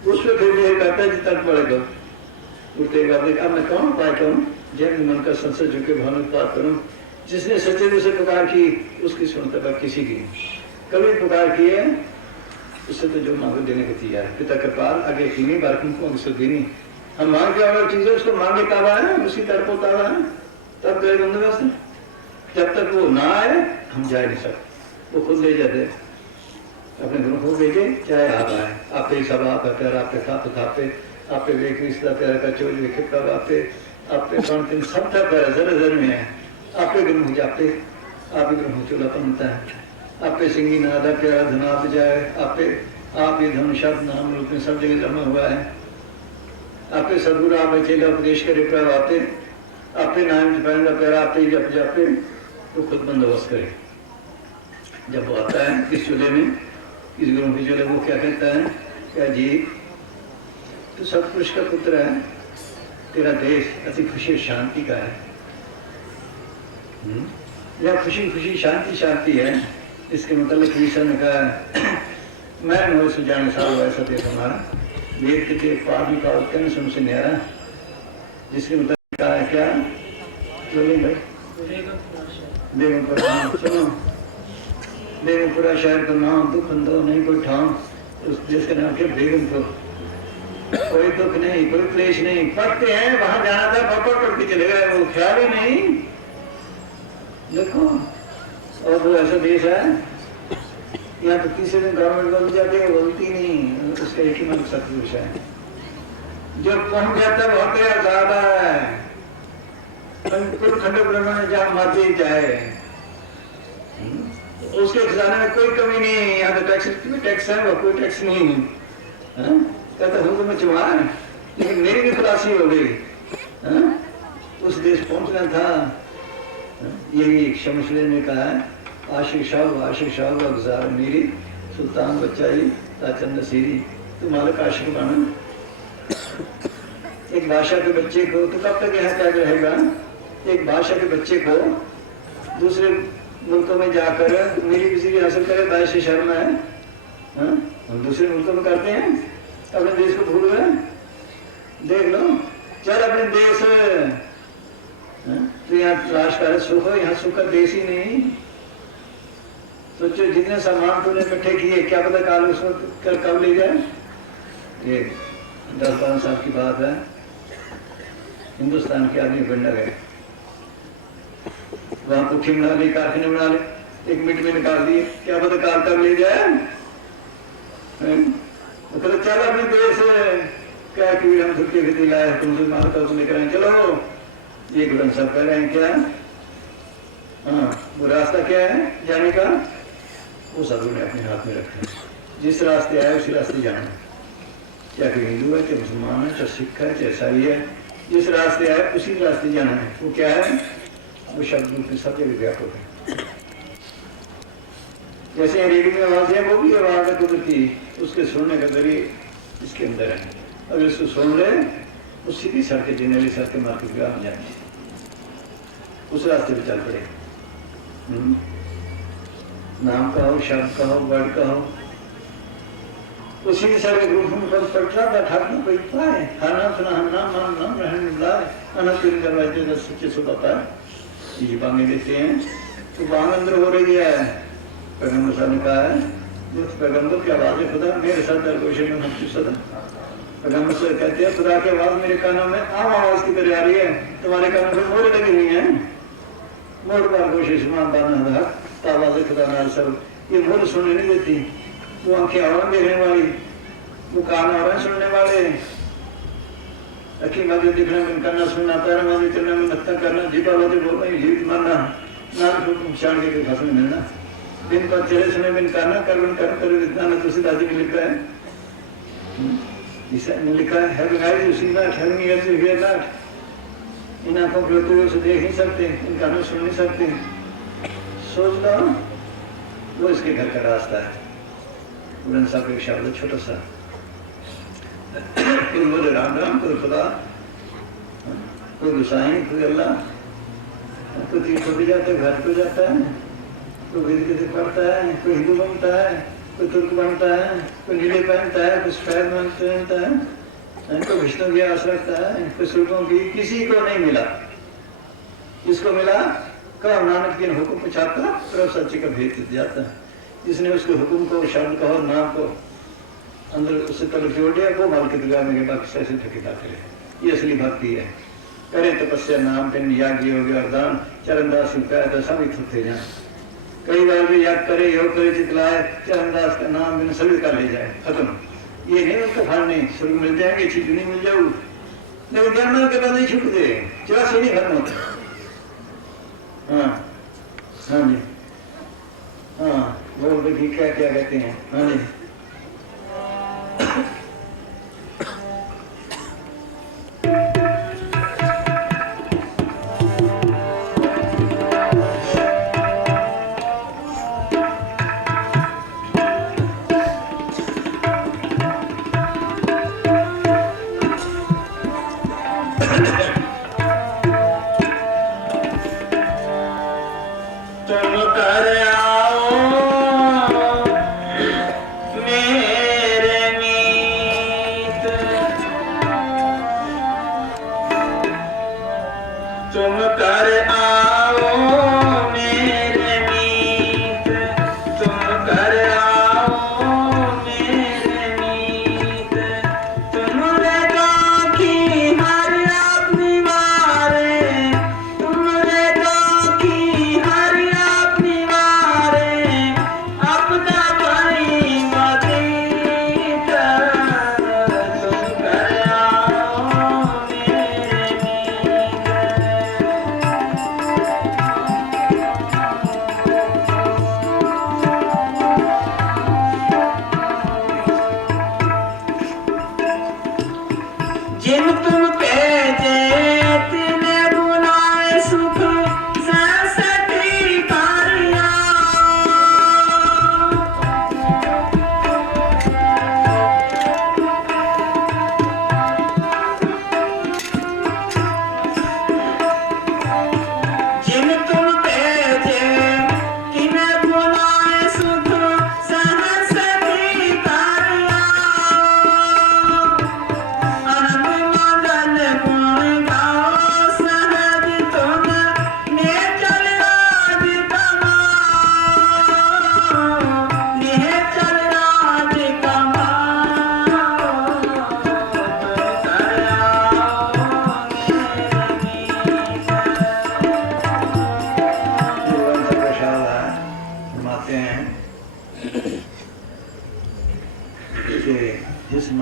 उसमें फिर ये कहता है तट पड़ेगा उठते अब मैं कौन उपाय करूँ, जैन मन का संसद झुके भानु उत्पाद करूँ। जिसने सच्चे दिल से पुकार की उसकी सुनता बात किसी की, कभी पुकार की है उससे तो जो मांगो देने को तैयार है। पिता कृपाल आगे कीनी बारकुन को नहीं, हम मांग के और चीजें उसको मांगे तावा है, उसी तरफ को तावा है, तब गए बंदोबस्त। जब तक वो ना आए हम जा नहीं सकते, वो खुद ले जाते अपने गुरु को भेजे, चाहे आप आए, आप पे सब आप प्यार, आप पे थापे थापे, आप पे वेख रिश्ता प्यार का चोरी वेखे कब, आप पे कौन सब था प्यार जरा जर में है। आप पे गुरु जापे, आप ही गुरु चूल्हा बनता है, आप पे सिंगी नादा प्यारा धना आप जाए, आप ये धन शब्द नाम रूप में सब जगह जमा हुआ है। आप पे सदगुरु आप चेला उपदेश करे प्रभ आपे, आप पे नाम जपाएंगा प्यारा, आप पे जप जापे, तो खुद बंदोबस्त करे। जब वो आता है किस चूल्हे में, इस गुरु की चूल्हे, वो क्या कहता है, क्या जी तू सतपुरुष का पुत्र है, तेरा देश अति खुशी शांति का है। या खुशी खुशी शांति शांति है, इसके मतलब ईश्वर ने कहा मैं मोह सुजाने साल ऐसा दे तुम्हारा वेद के तेरे पानी का उत्कर्ष सुन से न्यारा। जिसके मतलब कहा है क्या, बोले भाई बेगमपुरा सुनो, बेगमपुरा शहर का नाम दुख अंदो नहीं कोई ठाम, उस देश का नाम क्या बेगमपुर। कोई दुख नहीं, कोई क्लेश नहीं, पढ़ते हैं वहां जाना था, पापा पढ़ के चले गए, वो ख्याल ही नहीं। देखो और वो ऐसा देश है, यहाँ तो तीसरे दिन गवर्नमेंट बोल जाती है, बोलती नहीं, उसका एक ही मन सतपुरुष है। जो पहुंच जाता है बहुत ज्यादा है, कुल खंड ब्रह्मांड जहाँ मर्जी जाए, उसके खजाने में कोई कमी नहीं है। यहाँ तो टैक्स है, वो कोई टैक्स नहीं है। कहता हूँ तो मैं चुमार, लेकिन मेरी भी खलासी हो गई। उस देश पहुंचना था। यही शमशले ने कहा, आशिक शाह गुजार मेरी सुल्तान बच्चाई ताचन नसीरी, तू मालिक आशिक बना। एक भाषा के बच्चे को तो कब तक यहाँ तक रहेगा? एक भाषा के बच्चे को दूसरे मुल्कों में जाकर मेरी बिजली हासिल करे, बायसे शर्म है। हम दूसरे मुल्कों में करते हैं, अपने देश को भूल गए। देख लो, चल अपने देश तो यहाँ तलाश कर सुख हो, यहाँ सुख का देश ही नहीं। सोचो जितने सामान तूने इकट्ठे किए, क्या पता काल उसको कब ले जाए। ये 10-12 साल की बात है। हिंदुस्तान के आदमी बनना गए, वहां पुट्ठी बना ली, कारखाने बना ले, 1 मिनट में निकाल दिए, क्या पता काल कब ले जाए। तो कहते चल अपने देश क्या कि हम छुट्टी भी दिलाए, तुमसे मारता तुम निकल चलो। ये गुरु सब कह रहे हैं क्या? वो रास्ता क्या है जाने का? वो सब ने अपने हाथ में रखा। जिस रास्ते आए उसी रास्ते जाना। क्या कोई हिंदू है, क्या मुसलमान है, चाहे सिख है, चाहे ईसाई है, जिस रास्ते आए उसी रास्ते जाना है। वो क्या है? वो शब्द रूप में सब जगह व्यापक है। जैसे रेडियो में आवाज है, वो भी आवाज है कुदरती, उसके सुनने का जरिए इसके अंदर है। अगर इसको सुन ले, वो सीधी सड़क जिन्हें सड़क के मार्केट में आ जाए, उस रास्ते पे चल पड़े। नाम का हो, शब्द का हो, वर्ड का हो, उसी सड़क ग्रुप में बस पलटा था। ठाकुर कोई पाए खाना सुना नाम रहने मिलाए अनंत करवाते दस सच्चे सो पता है। ये बांगे देते हैं तो बांग अंदर हो रही है। पैगम्बर साहब ने कहा है, उस पैगम्बर की आवाज है खुदा मेरे साथ दरगोशे में हम सदा। पैगम्बर से कहते हैं खुदा की आवाज मेरे कानों में आम आवाज की तरह आ रही है, तुम्हारे कानों में मोर लगी हुई है। मोर बार कोशिश बाना आवाज खुदा ना सब ये मोर सुनने नहीं देती। वो आंखें और देखने वाली, वो कान और सुनने वाले, अखी बाजू दिखने में करना, सुनना, पैर बाजू चलने में नक्ता करना, जीपा बाजू बोलना, जीवित मरना, नाम को पहचान के फसल मिलना, दिन पर चले सुने बिन करना, कर इतना न तुसी दादी में लिखा है। इसे लिखा है हैव गाइड उसी ना having years to hear that. इन आंखों को तो उसे देख नहीं सकते, इन कानों सुन नहीं सकते। सोच लो, वो इसके घर का रास्ता है। बुलंद साहब एक शब्द छोटा सा, कोई बोले राम राम, कोई खुदा, कोई गुसाई, कोई अल्लाह, कोई तीर्थ भी जाता है, घर को जाता है, कोई वेद के पढ़ता है, कोई हिंदू बनता है, कोई तुर्क बनता है, कोई नीले पहनता है, कोई सफेद पहनता है, कोई विष्णु की आस रखता है, कोई सूर्यों की, किसी को नहीं मिला। किसको मिला? कब नानक के हुक्म को छाता, प्रभु सच्चे का भेद जाता है। जिसने उसके हुक्म को, शब्द को और नाम को अंदर उससे तरफ जोड़ दिया, वो माल की दुआ में के बाकी ऐसे ठेकेदार करे। ये असली भक्ति है। करे तपस्या नाम पिन याग योग वरदान चरणदास सिखाया सभी थुथे जाए। कई बार भी याद करे, योग करे, चितलाए, चरणदास का नाम बिन सभी का ले जाए। खत्म। ये नहीं उनका फल नहीं, स्वर्ग मिल जाएंगे, चीज नहीं मिल जाऊ, लेकिन जन्म के बाद नहीं छूटते, चला से नहीं खत्म होता। हाँ जी, हाँ बोल देखिए क्या क्या कहते हैं। हाँ जी,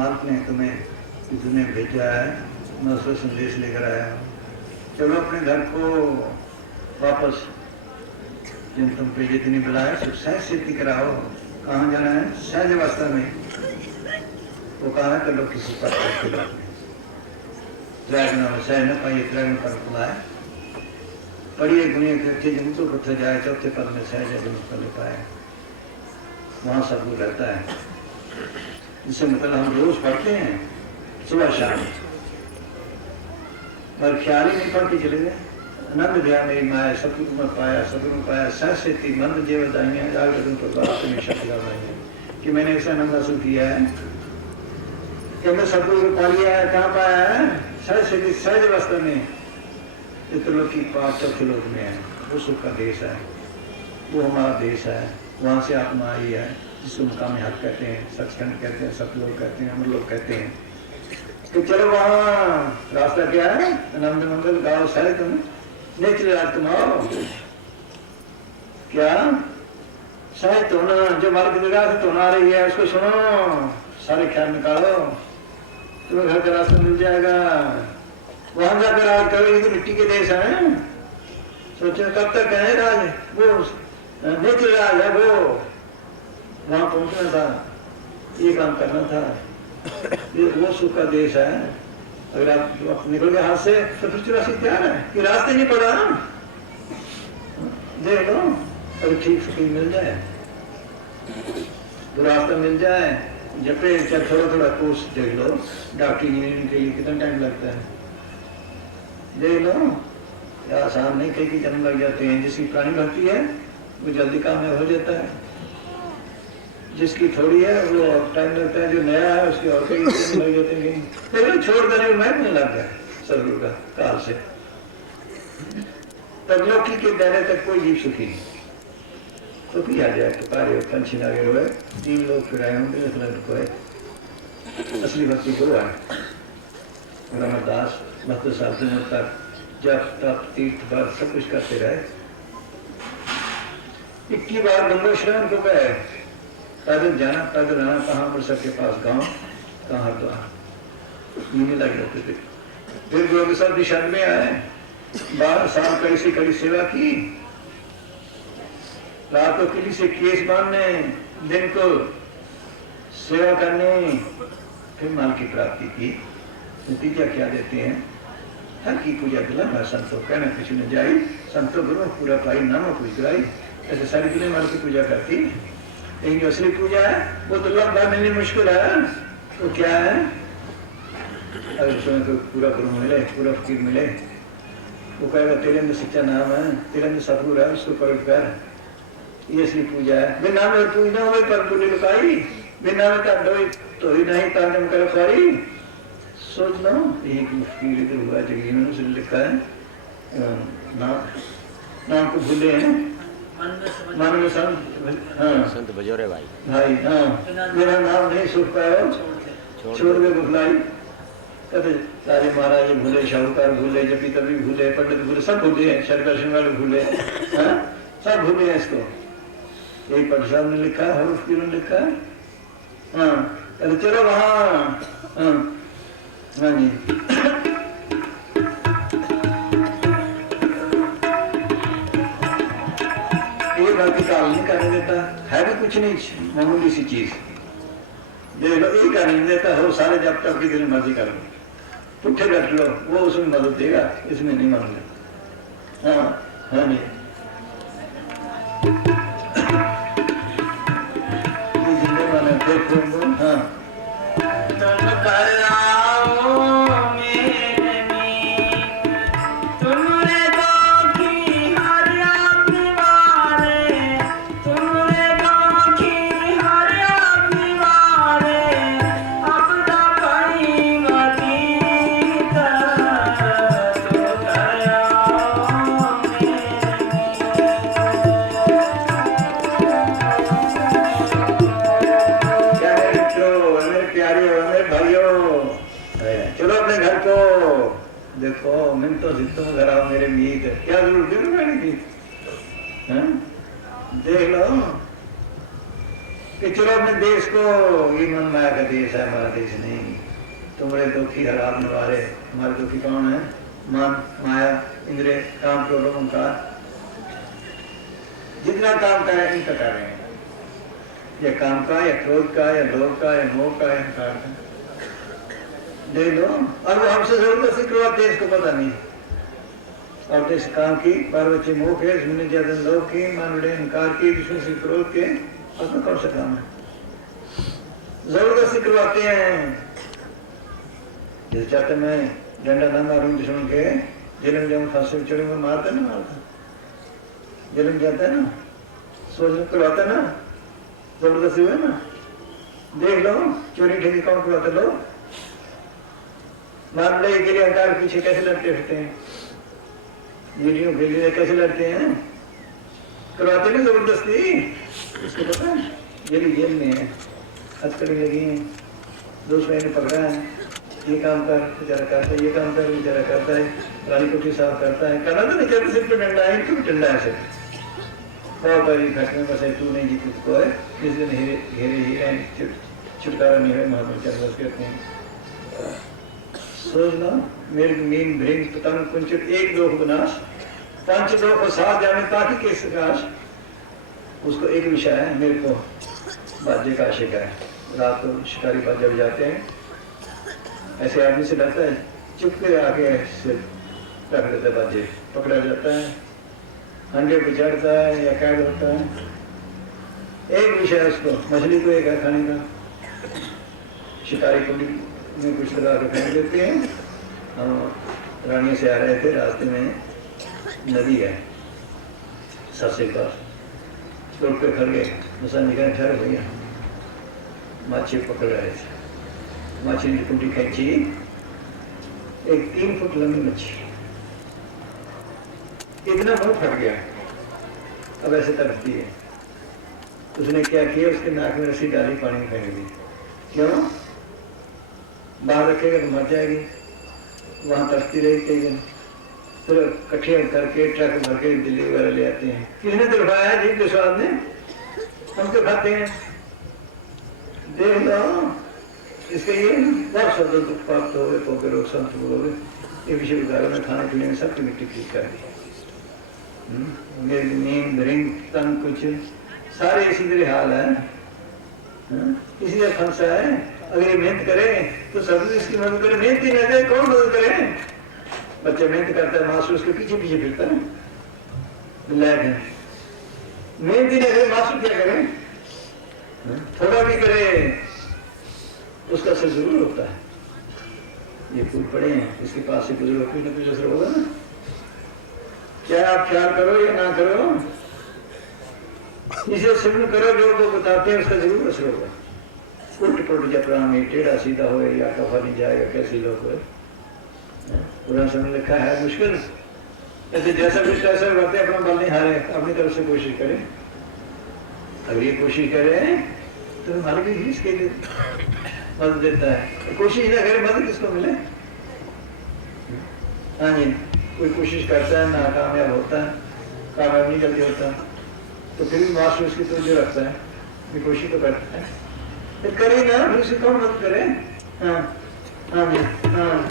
मालिक ने तुम्हें तुमने भेजा है, मैं उसका संदेश लेकर आया हूँ। चलो अपने घर को वापस, जिन तुम पे जितनी बुलाया सब सहज सिद्धि कराओ। कहाँ जाना है? सहज अवस्था में। वो कहा कर लो किसी पर सहज न पाइए त्रैगुण पर बुलाए, पढ़िए गुणिए करके जमुतो पत्थर जाए, चौथे पद में सहज कर ले पाए। वहाँ सब कुछ रहता है। इससे मतलब हम रोज पढ़ते हैं सुबह शाम, पर ख्याल ही नहीं पढ़ के चले गए। आनंद ध्यान मेरी माया सतगुरु में पाया, सतगुरु में पाया सहसिद्धि मंद जीव दाइयाँ जागृत प्रभाव में शब्द कर रहे हैं कि मैंने ऐसा आनंद हासिल किया है कि मैं सतगुरु को पा लिया है। कहाँ पाया है? सहसिद्धि सहज अवस्था में। चित्रलोक की पाठ चौथे लोक में है, वो सुख का देश है, वो हमारा देश है। वहाँ से आत्मा आई है, जिसको मुकाम हक कहते हैं, सचखंड कहते हैं, सतलोक कहते हैं, अमर लोग कहते हैं। तो चलो वहाँ रास्ता क्या है? आनंद मंगल गाओ सहज तुम नेत्र राज तुम आओ। क्या सहज तो ना, जो मार्ग जगह से तो ना रही है उसको सुनो, सारे ख्याल निकालो, तुम्हें घर का रास्ता मिल जाएगा। वहां जाकर राज करो, ये तो मिट्टी के देश है। सोचो कब तक है राज? वो नेत्र राज है, वो वहां पहुंचना था, ये काम करना था, ये वो सुख का देश है। अगर आप निकल गए हाथ से तो फिर 84 तैयार है कि रास्ते नहीं पड़ा ना, देख लो अगर ठीक से मिल जाए तो रास्ता मिल जाए। जब थोड़ा थोड़ा कोर्स देख लो, डॉक्टर इंजीनियरिंग के लिए कितना टाइम लगता है देख लो। या आसान नहीं, कई जन्म लग जाते हैं। जिसकी पुरानी भक्ति है वो जल्दी कामयाब हो जाता है, जिसकी थोड़ी है वो टाइम लगता है, जो नया है उसके और कई लग जाते हैं। लेकिन छोड़ देने में नहीं लग गया सदगुरु का काल से। तब लौकी के दायरे तक कोई जीव सुखी नहीं, तो भी आ जाए पुकारे पंछी नागे हुए 3 लोग फिर आए होंगे को है। असली भक्ति को है रामदास भक्त साधु तक जब तप तीर्थ भर सब कुछ करते रहे। 21 बार गंगा स्नान को गए, पैदल जाना पैदल आना, कहाँ अमृतसर के पास गांव, कहाँ हरिद्वार, महीने लग जाते थे। फिर गुरु साहब की शरण में आए, 12 साल कड़ी से कड़ी सेवा की, रातों किली से केस बांधने, दिन को सेवा करने, फिर माल की प्राप्ति की। नतीजा क्या देते हैं? हर की पूजा दिला मैं संतो कहना कुछ न जाई, संतो गुरु पूरा पाई नामो कुछ गिराई। ऐसे सारी दुनिया माल की पूजा करती, लेकिन जो असली पूजा है वो तो लगभग मिलनी मुश्किल है। वो क्या है? अगर उसमें तो पूरा गुरु मिले, पूरा फकीर मिले, वो कहेगा तेरे अंदर सच्चा नाम है, तेरे अंदर सतगुरु है, उसको प्रकट कर, ये असली पूजा है। बिना में पूजना हुए पर पुण्य लुकाई, बिना में तो ही नहीं तांडव कर पारी। सोच लो एक फकीर इधर हुआ जगह में उसने लिखा है, नाम को भूले हैं मन में संत बजोरे भाई हाँ मेरा नाम नहीं सुख पाया छोड़ दे बुखलाई। कहते सारे महाराज भूले, शाहूकार भूले, जबी तभी भूले, पंडित भूले, सब भूले हैं, शरकर वाले भूले, सब भूले हैं इसको। यही पंडित साहब ने लिखा है, हर फकीर ने लिखा है। हाँ अरे चलो वहाँ हाँ जी ये बाकी काम नहीं करने देता है, भी कुछ नहीं, मामूली सी चीज देख लो, ये करने देता हो सारे जब तक की दिन मर्जी कर लो, पुट्ठे बैठ लो, वो उसमें मदद देगा, इसमें नहीं मानूंगा। हाँ हाँ जी ये जिंदे माने देखो हाँ देखो मैं तो जितों घर आओ मेरे मीत, क्या जरूरत है मेरी मीत? देख लो कि चलो अपने देश को, ये मन माया का देश है, हमारा देश नहीं। तुम्हारे दुखी हराम निवारे। हमारे दुखी कौन है? मन, माया, इंद्रिय, काम, क्रोध, अहंकार। जितना काम कर रहे हैं इनका कर रहे हैं, या काम का, या क्रोध का, या लोभ का, या मोह का, या अहंकार का। देख लो, और वो हमसे जबरदस्ती करवाते हैं, इसको पता नहीं। और देश काम की, बाल बच्चे मोह के, सुनने ज्यादा लोभ की, मान बड़े अहंकार की, विष्णु से क्रोध के, अपना कौन सा काम है? जबरदस्ती करवाते हैं। जैसे चाहते मैं डंडा ना मारूं दुश्मन के, जेल में जाऊं, फांसी में चढ़ूंगा, मारता ना मारता, जेल में जाता है ना, सोच करवाता ना, जबरदस्ती हुआ ना। देख लो चोरी ठगी कौन करवाते लोग, मान बड़े के लिए अहंकार पीछे कैसे लड़ते फिरते हैं, वीडियो के लिए कैसे लड़ते हैं, करवाते ना जबरदस्ती। इसको पता है जेल में है, हथकड़ी लगी है, दूसरे ने पकड़ा है, ये काम कर बेचारा करता है, ये काम कर बेचारा करता है, रानी कोठी साफ करता है, करना तो नहीं चाहते, सिर्फ पे डंडा है, क्यों डंडा है सिर्फ बहुत बारी घट में बस तू नहीं जीती को है, जिस दिन घेरे ही है, छुटकारा नहीं है, महात्मा चंद्र कहते हैं। सोच लो, मेरे मीन भृंग पतंग कुंचित एक दोख विनाश, पंच दो को साथ जाने ताकि के सकाश। उसको एक विषय है, मेरे को बाजे का आशिक है। रात को शिकारी बाजा बजाते हैं, ऐसे आदमी से डरता है, चुप के आके से रख देता है, बाजे पकड़ा जाता है, अंडे पे चढ़ता है या कैद होता है। एक विषय है उसको, मछली को एक है खाने का, शिकारी कुंडी में कुछ लगा के फेंक देते हैं। हम रानियों से आ रहे थे, रास्ते में नदी है सबसे पास, रोड पे खड़ गए, मुसान निकाल ठहर भैया, मच्छी पकड़ रहे थे, मछली की कुंडी खींची, एक 3 फुट लंबी मच्छी, इतना मुंह फट गया, अब ऐसे तड़पती है। उसने क्या किया, उसके नाक में रस्सी डाली, पानी में फेंक दी। क्यों? बाहर रखेगा तो मर जाएगी, वहां तड़पती रही कई दिन, फिर इकट्ठे करके ट्रक भर के दिल्ली वगैरह ले आते हैं। किसने तड़पाया है? जीव के स्वाद ने, हम क्यों खाते हैं? देख लो, इसके ये बहुत शब्द दुख प्राप्त हो गए, पोके रोग संत बोलोगे, ये विषय विकारों में खाने पीने में सबकी मिट्टी ठीक कर दी। मेरी नींद रिंग तंग कुछ सारे इसी तरह हाल है, इसी तरह फंसा है। अगर ये मेहनत करे तो सब इसकी मदद करे, मेहनत ही न करे कौन मदद करे? बच्चा मेहनत करता है, मास्टर उसके पीछे पीछे फिरता है, लायक है। मेहनत ही न करे मास्टर क्या करे? थोड़ा भी करे उसका असर जरूर होता है। ये फूल पड़े हैं, इसके पास से गुजरो, कुछ न कुछ असर होगा ना। क्या आप ख्याल करो या ना करो, इसे सुन करो, जो वो बताते हैं उसका जरूर असर होगा। उल्ट पुलट जपरा में टेढ़ा सीधा हो या कफा नहीं जाएगा, कैसे लोग हो पुराना समय लिखा है। मुश्किल ऐसे जैसा कुछ कैसा करते अपना बल नहीं हारे, अपनी तरफ से कोशिश करें। अगर ये कोशिश करें तो हमारे भी इसके लिए मदद देता है। कोशिश ना करे मदद किसको मिले? हाँ जी, कोई कोशिश करता है नाकामयाब होता है, कामयाब नहीं जल्दी होता, तो फिर भी मास्टर उसकी तवज्जो रखता है, ये कोशिश तो करता है, फिर करे ना, फिर उसे कौन मदद करे? हाँ हाँ जी हाँ।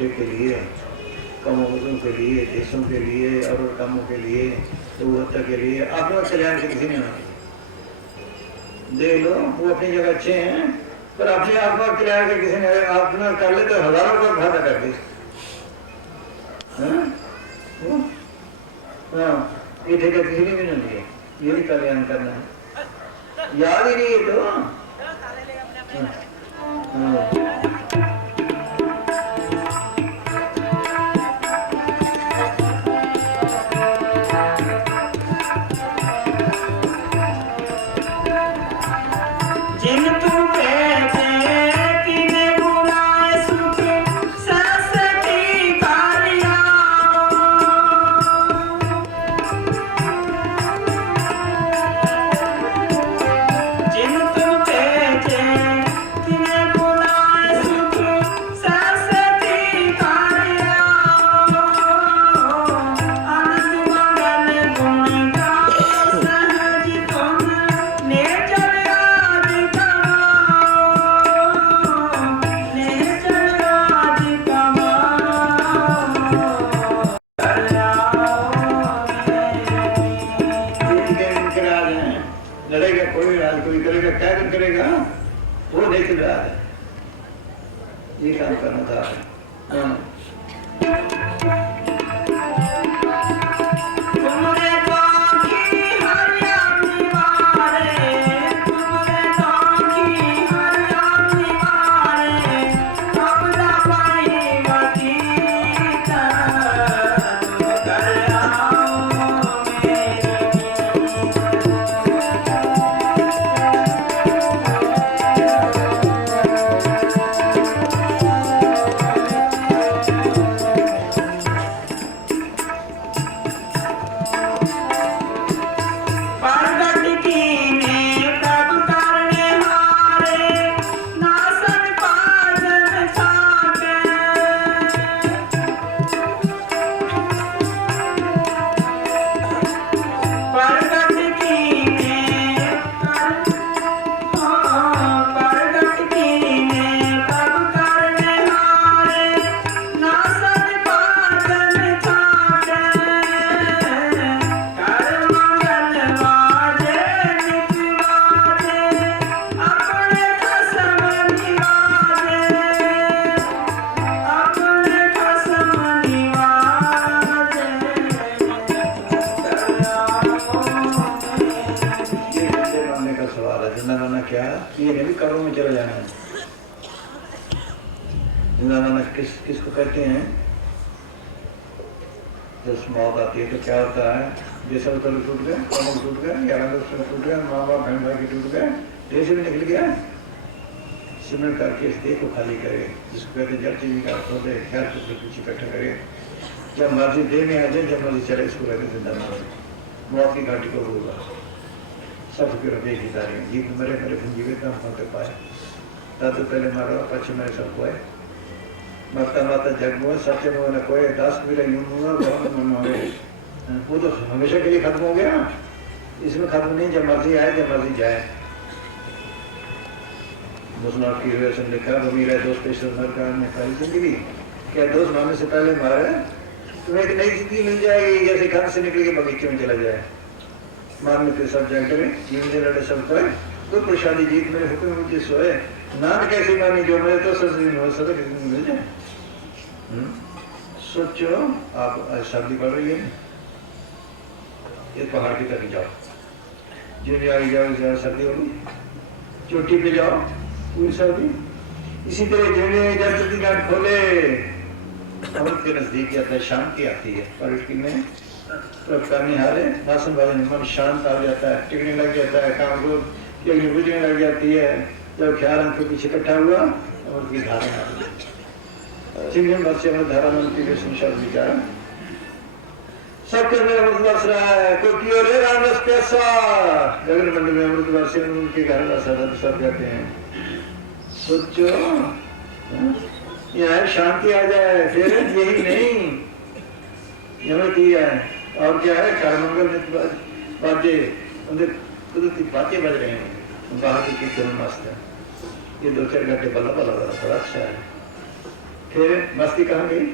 के लिए, कमोदों के लिए, देशों के लिए और कामों के लिए, उपभोक्ता के लिए, अपना कल्याण से किसी ने नहीं। देख लो वो अपनी जगह अच्छे हैं, पर अपने आप का कल्याण के किसी ने अपना कर ले तो हजारों का घाटा कर दे। वो मीठे का किसी ने भी नहीं लिया, यही कल्याण करना है, याद ही नहीं है तो लड़ेगा कोई राज, कोई करेगा, क्या करेगा वो लेकिन राज है, ये काम करना था। क्या ये नहीं करों में चले जाना है। किसको कहते हैं? जब मौत आती है तो क्या होता है? जैसा तल टूट गया, कमर टूट गया, यार टूट गया, माँ बाप बहन भाई टूट गया, जैसे भी निकल गया, सिमरन करके इस देह को खाली करे, जिसको कहते हैं जड़ चीज का खो दे, ख्याल को पीछे इकट्ठा करे, जब मर्जी देह में आ जाए, जब मर्जी चले, इसको कहते जिंदा मौत की घाटी को होगा। सब फिर एक ही तारीख जीत मरे मेरे जीवित हम होते पाए, तब तो पहले मारो पश्चिम मेरे सबको है, मरता माता जग में सत्य में न कोई दास भी रही हूँ, वो तो हमेशा के लिए खत्म हो गया, इसमें खत्म नहीं, जब मर्जी आए जब मर्जी जाए। मुस्लिम की रिलेशन लिखा वो मेरा दोस्त सरकार ने पहली जिंदगी क्या दोस्त मारने से पहले मारे, तुम्हें एक नई जिंदगी मिल जाएगी, जैसे घर से निकल के बगीचे में चला जाए, मारने के सब जाए करे, जीवन से लड़े सब कोई, तो प्रसादी जीत मेरे हुक्म मुझे सोए, नान कैसी मानी जो मेरे तो सस्ती हो सदा किसी मिल जाए। सोचो आप सर्दी पड़ रही है, ये पहाड़ की तरफ जाओ, जो भी आगे जाओ ज्यादा सर्दी होगी, चोटी पे जाओ पूरी सर्दी, इसी तरह जो जल्दी गांठ खोले अमृत के नजदीक आता है, शांति आती है, और इसकी में करनी हारे भाषण वाले मन शांत आ जाता है, टिकने लग जाता है, काम को बुझने लग जाती है, जब ख्याल हमको पीछे इकट्ठा हुआ और की धारणा आ गई, चिंतन बच्चे में धारा मनती के संसार विचार सबके अंदर अमृत बरस रहा है, क्योंकि और रामरस पैसा गगन मंडल में अमृत बरसे उनके घर का सदन सब जाते हैं। सोचो यहाँ शांति आ जाए, फिर यही नहीं यह किया है, और क्या है कारमंगल वाद्य उनके कुदरती बातें बज रहे हैं, बाहर की कीर्तन मस्त है, ये 2-4 घंटे बल्ला बल्ला बड़ा अच्छा है। फिर मस्ती कहाँ गई?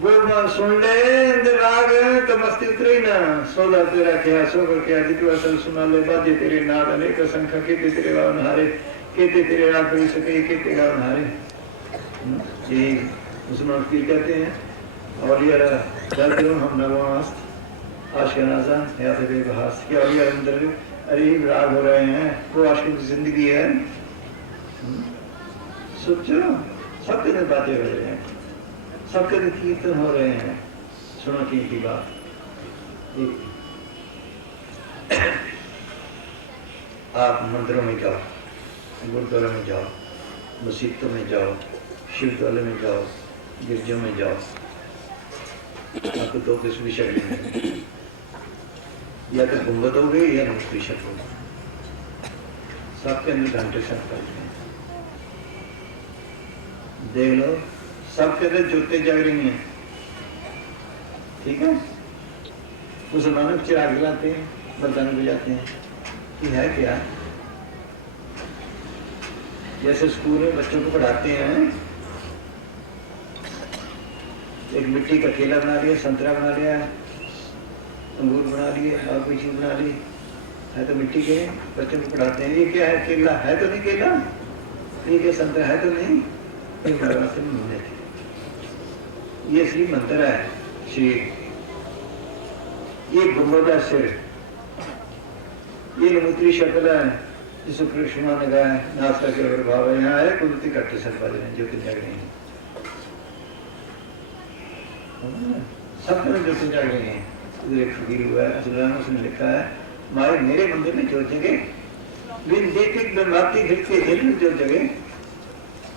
वो सुन ले राग तो मस्ती उतरे ना, सौदा तेरा क्या सोकर क्या जितवा सब सुना ले, बाजे तेरे नाद अनेक संख्या केते तेरे गावन हारे, केते तेरे राग बड़ी सके केते गावन हारे। ये मुसलमान पीर कहते हैं औलिया दर्दुन हम नवास्त आशियानाज़ा या फिर बेबहास के औलिया अंदर अरीब राग हो रहे हैं, वो आशिक की जिंदगी है। सोचो, सबके दिन बातें हो रहे हैं, सबके दिन कीर्तन हो रहे हैं। सुनो की बात, आप मंदिरों में जाओ, गुरुद्वारों में जाओ, मस्जिदों में जाओ, शिवद्वारों में जाओ, गिरजों में जाओ, आपको दो किस विषय में या तो गुंबद हो गई या मुक्तिशक हो गई, सबके अंदर घंटे सब करते हैं। देख लो, सबके अंदर ज्योतें जग रही हैं, ठीक है। मुसलमानों के चिराग जलाते हैं, बरदाने बजाते हैं, ये है क्या? जैसे स्कूल में बच्चों को पढ़ाते हैं, एक मिट्टी का केला बना लिया, संतरा बना लिया, अंगूर बना लिए और कोई चीज बना ली, है तो मिट्टी के, बच्चों को पढ़ाते हैं। ये क्या है? केला है तो नहीं, केला ये क्या, संतरा है तो नहीं, ये श्री मंत्र है। श्री ये गुंबद सिर, ये नमूत्री शक्ल है जिसे कृष्णा ने कहा है, नास्ता के भाव है। यहाँ है कुदरती कट्टे सर बज रहे हैं, ज्योति जग रही है, सब तरह ज्योति जग रही है। इधर एक फकीर हुआ है, उसने लिखा है, मारे मेरे मंदिर में ज्योत जगे, बिन दीपिक बनवाती घिरती दिल में ज्योत जगे,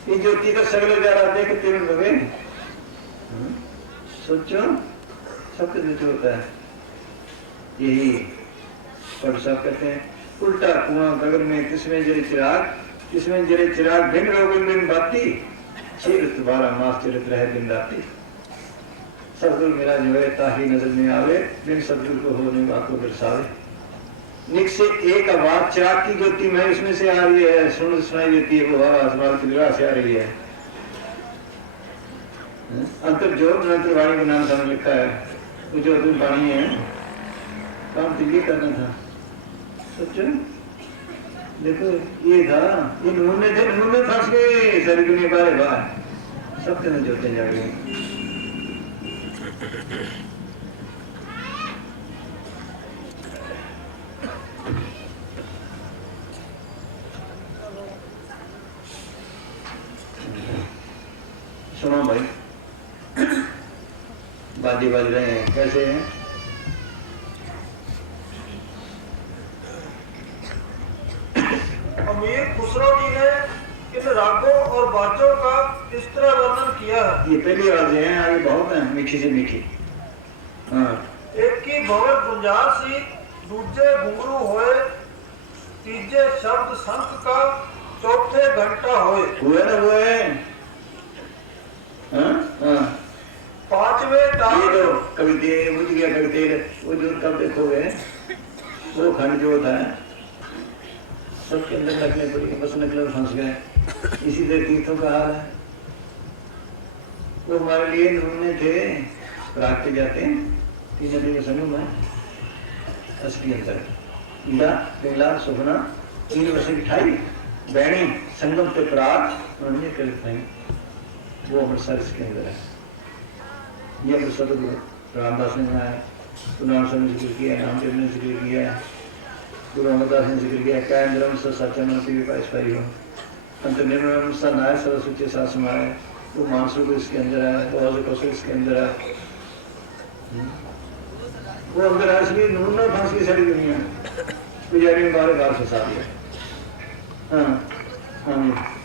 ये ज्योति का सगले जा रहा देख तेरे लगे। सोचो, सबके लिए होता है यही। और सब कहते हैं उल्टा कुआं गगन में किसमें जरे चिराग, किसमें जरे चिराग, भिन्न रोगन बिन बाती, चीरत 12 मास चरित रहे दिन राती। सतगुरु मेरा जो है ताही नजर में आवे, बिन सतगुरु को होने वाको दर्शावे। निक से एक आवाज चिराग की ज्योति में उसमें से आ रही है, सुन सुनाई देती है, वो आसमान की निगाह से आ रही है। अंतर जोत अंतरवाणी के नाम से लिखा है, वो जो तुम पानी है, काम तो ये करना था। सोचो, देखो ये था, ये नमूने थे, नमूने फंस गए सारी दुनिया बारे बार, सब तरह जोते जा गए। सुनो भाई, बाजी बज रहे हैं, कैसे हैं? अमीर खुसरो जी ने इन रागों और बाजों का इस तरह वर्णन किया है। ये पहली आवाजें हैं, आगे बहुत हैं, मीठी से मीठी। हाँ, एक की भवे गुंजार सी, दूजे घुंघरू होए, तीजे शब्द शंख का, चौथे घंटा होए। हुए ना हुए? हाँ हाँ, पांचवें डाल, ये तो कभी देर बुझ गया, कभी देर, वो जो कब देखोगे वो खंड जो होता है सबके अंदर लगने पड़ी, बस निकले फंस गए। इसी तरह तीर्थों का हाल है, वो हमारे लिए नमूने थे, राखते जाते हैं 3 नदी में समूह में असली अंदर ईला पिंगला सुखना 3 वर्ष की ठाई बैणी संगम पे प्राग उन्होंने करते हैं, वो अमृतसर इसके अंदर है। ये अमृतसर रामदास ने बनाया, गुरु नानक ने जिक्र किया, नामदेव ने जिक्र किया, गुरु अमरदास ने जिक्र किया, कैंद्रम से सच्चन पाई हो, अंतर्निर्मम सा नाय सरस्वती सा समाए, वो मानसू को इसके अंदर है, वो कौशल इसके अंदर है, वो अंदर है। इसलिए नूना फांस की सारी दुनिया पुजारी ने बार फंसा दिया। हाँ हाँ